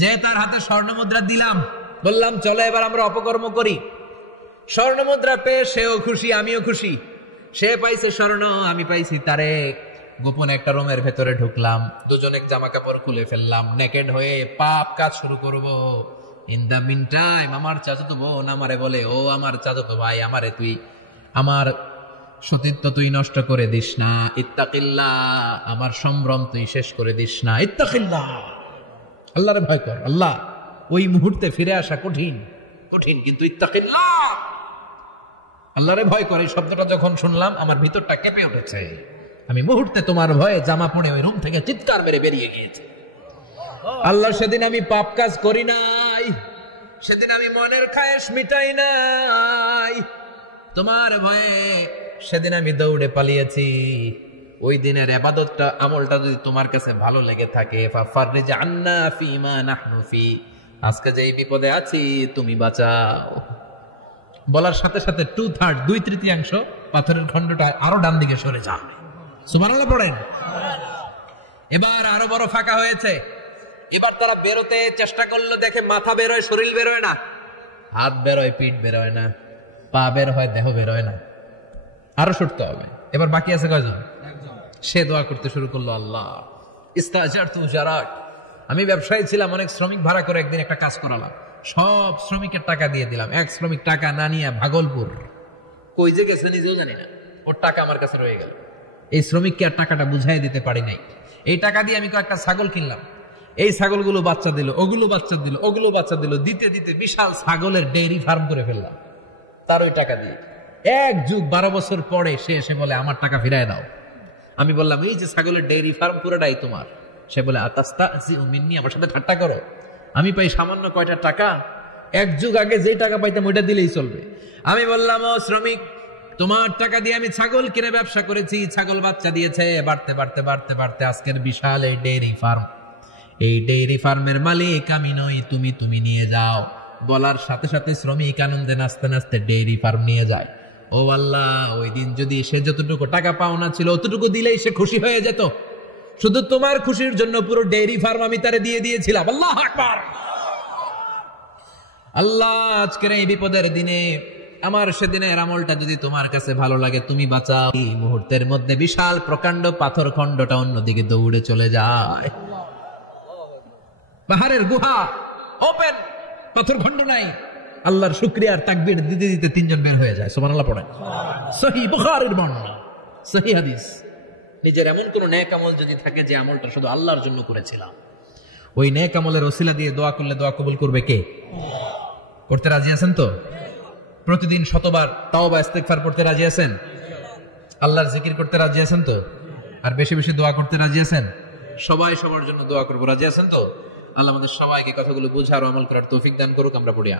যে তার হাতে স্বর্ণ মুদ্রা দিলাম, বললাম চলো এবার আমরা অপকর্ম করি। স্বর্ণ মুদ্রা পেয়ে সেও খুশি, আমিও খুশি। সে পাইছে স্বর্ণ, আমি পাইছি তারে। গোপনে একটা রুমের ভেতরে ঢুকলাম, দুজনে জামা কাপড় খুলে ফেললাম, নেকেড হয়ে পাপ কাজ শুরু করব। ইন দা মিন টাইম আমার চাচাতো বোন আমারে বলে, ও আমার চাচাতো ভাই, আমারে তুই আমার সতীত্ব তুই নষ্ট করে দিস না, ইত্তাকিল্লাহ, আমার সম্ভ্রম তুই শেষ করে দিস না, ইত্তাকিল্লাহ, আল্লাহরে ভয় কর। আল্লাহ ওই মুহূর্তে ফিরে আসা কঠিন কঠিন, কিন্তু ইত্তাকিল্লাহ, আল্লাহরে ভয় করে এই শব্দটা যখন শুনলাম আমার ভিতরটা কেঁপে উঠেছে। আমি মুহূর্তে তোমার ভয়ে জামা পরে ওই রুম থেকে চিৎকার মেরে বেরিয়ে গিয়েছি। আল্লাহ সেদিন আমি পাপ কাজ করি নাই, সেদিন আমি মনের খায়েশ মিটাই নাই, তোমার ভয়ে সেদিন আমি দৌড়ে পালিয়েছি। ওই দিনের ইবাদতটা আমলটা যদি তোমার কাছে ভালো লেগে থাকে, ফাফাররিজ আন্না ফিমা নাহনু ফি, আজকে যেই বিপদে আছি তুমি বাঁচাও। বলার সাথে সাথে 2/3 2/3 পাথরের খণ্ডটা আরো ডান দিকে সরে যায়। সুবহানাল্লাহ পড়েন। এবার আরো বড় ফাঁকা হয়েছে। এবার তারা বেরোতে চেষ্টা করলো, দেখে মাথা বেরোয়, শরীর বেরোয় না, হাত বেরোয়, পিঠ বেরোয় না, পা বের হয়, দেহ বেরোয় না, আরো সরতে হবে। এবার বাকি আছে কয়জন? সে দোয়া করতে শুরু করলো, আল্লাহ ইস্তাজারতু জারাক, আমি ব্যবসায়ী ছিলাম, অনেক শ্রমিক ভাড়া করে একদিন একটা কাজ করালাম, সব শ্রমিকের টাকা দিয়ে দিলাম। এক শ্রমিক টাকা না নিয়ে ভাগলপুর কই যে গেছে নিজেও জানি না, ওর টাকা আমার কাছে রয়ে গেল। এই শ্রমিককে আর টাকাটা বুঝাই দিতে পারি নাই। এই টাকা দিয়ে আমি কয়েকটা ছাগল কিনলাম, এই ছাগলগুলো বাচ্চা দিল, ওগুলো বাচ্চা দিল, ওগুলো বাচ্চা দিল, দিতে দিতে বিশাল ছাগলের ডেইরি ফার্ম করে ফেললাম তার ওই টাকা দিয়ে। 1 যুগ 12 বছর পরে সে এসে বলে, আমার টাকা ফিরায় দাও। আমি বললাম, এই যে ছাগলের ডেইরি ফার্ম পুরোটাই তোমার। সে বলে, আতাস্তাজিউ মিন্নি, আমার সাথে ঠাট্টা করো? আমি পাই সামান্য কয়টা টাকা, 1 যুগ আগে যে টাকা পাইতাম ওইটা দিলেই চলবে। আমি বললাম, ও শ্রমিক, তোমার টাকা দিয়ে আমি ছাগল কিনে ব্যবসা করেছি, ছাগল বাচ্চা দিয়েছে, বাড়তে বাড়তে বাড়তে বাড়তে আজকের বিশাল এই ডেইরি ফার্ম। এই ডেইরি ফার্মের মালিক আমি নই, তুমি নিয়ে যাও। বলার সাথে সাথে শ্রমিক আনন্দে নাচতে নাচতে ডেইরি ফার্ম নিয়ে যায়। ও আল্লাহ, ওই দিন যদি সে যতটুকু টাকা পাওনা ছিল অতটুকু দিলেই সে খুশি হয়ে যেত। শুধু তোমার খুশির জন্য পুরো ডেইরি ফার্ম আমি তারে দিয়ে দিয়েছিলাম। আল্লাহু আকবার। আল্লাহ, আজকের এই বিপদের দিনে আমার সেদিনের আমলটা যদি তোমার কাছে ভালো লাগে, তুমি বাঁচাও। এই মুহূর্তের মধ্যে বিশাল প্রকাণ্ড পাথর খণ্ডটা অন্যদিকে দৌড়ে চলে যায়। পাহাড়ের গুহা ওপেন, পাথর খণ্ড নাই। আল্লাহর শুকরিয়া আর তাকবীর দিতে দিতে তিনজন বের হয়ে যায়। সুবহানাল্লাহ পড়েন। সহিহ বুখারীর বর্ণনা, সহিহ হাদিস। নিজের এমন কোন নেক আমল যদি থাকে যে আমলটা শুধু আল্লাহর জন্য করেছিলাম, ওই নেক আমলের ওসিলা দিয়ে দোয়া করলে দোয়া কবুল করবে কে? করতে রাজি আছেন তো? প্রতিদিন শতবার তাওবা ইস্তেগফার করতে রাজি আছেন? আল্লাহর জিকির করতে রাজি আছেন তো? আর বেশি বেশি দোয়া করতে রাজি আছেন? সবাই সবার জন্য দোয়া করবো, রাজি আছেন তো? আল্লাহ আমাদের সবাইকে কথাগুলো বুঝার ও আমল করার তৌফিক দান করুক। আমরা পড়ি।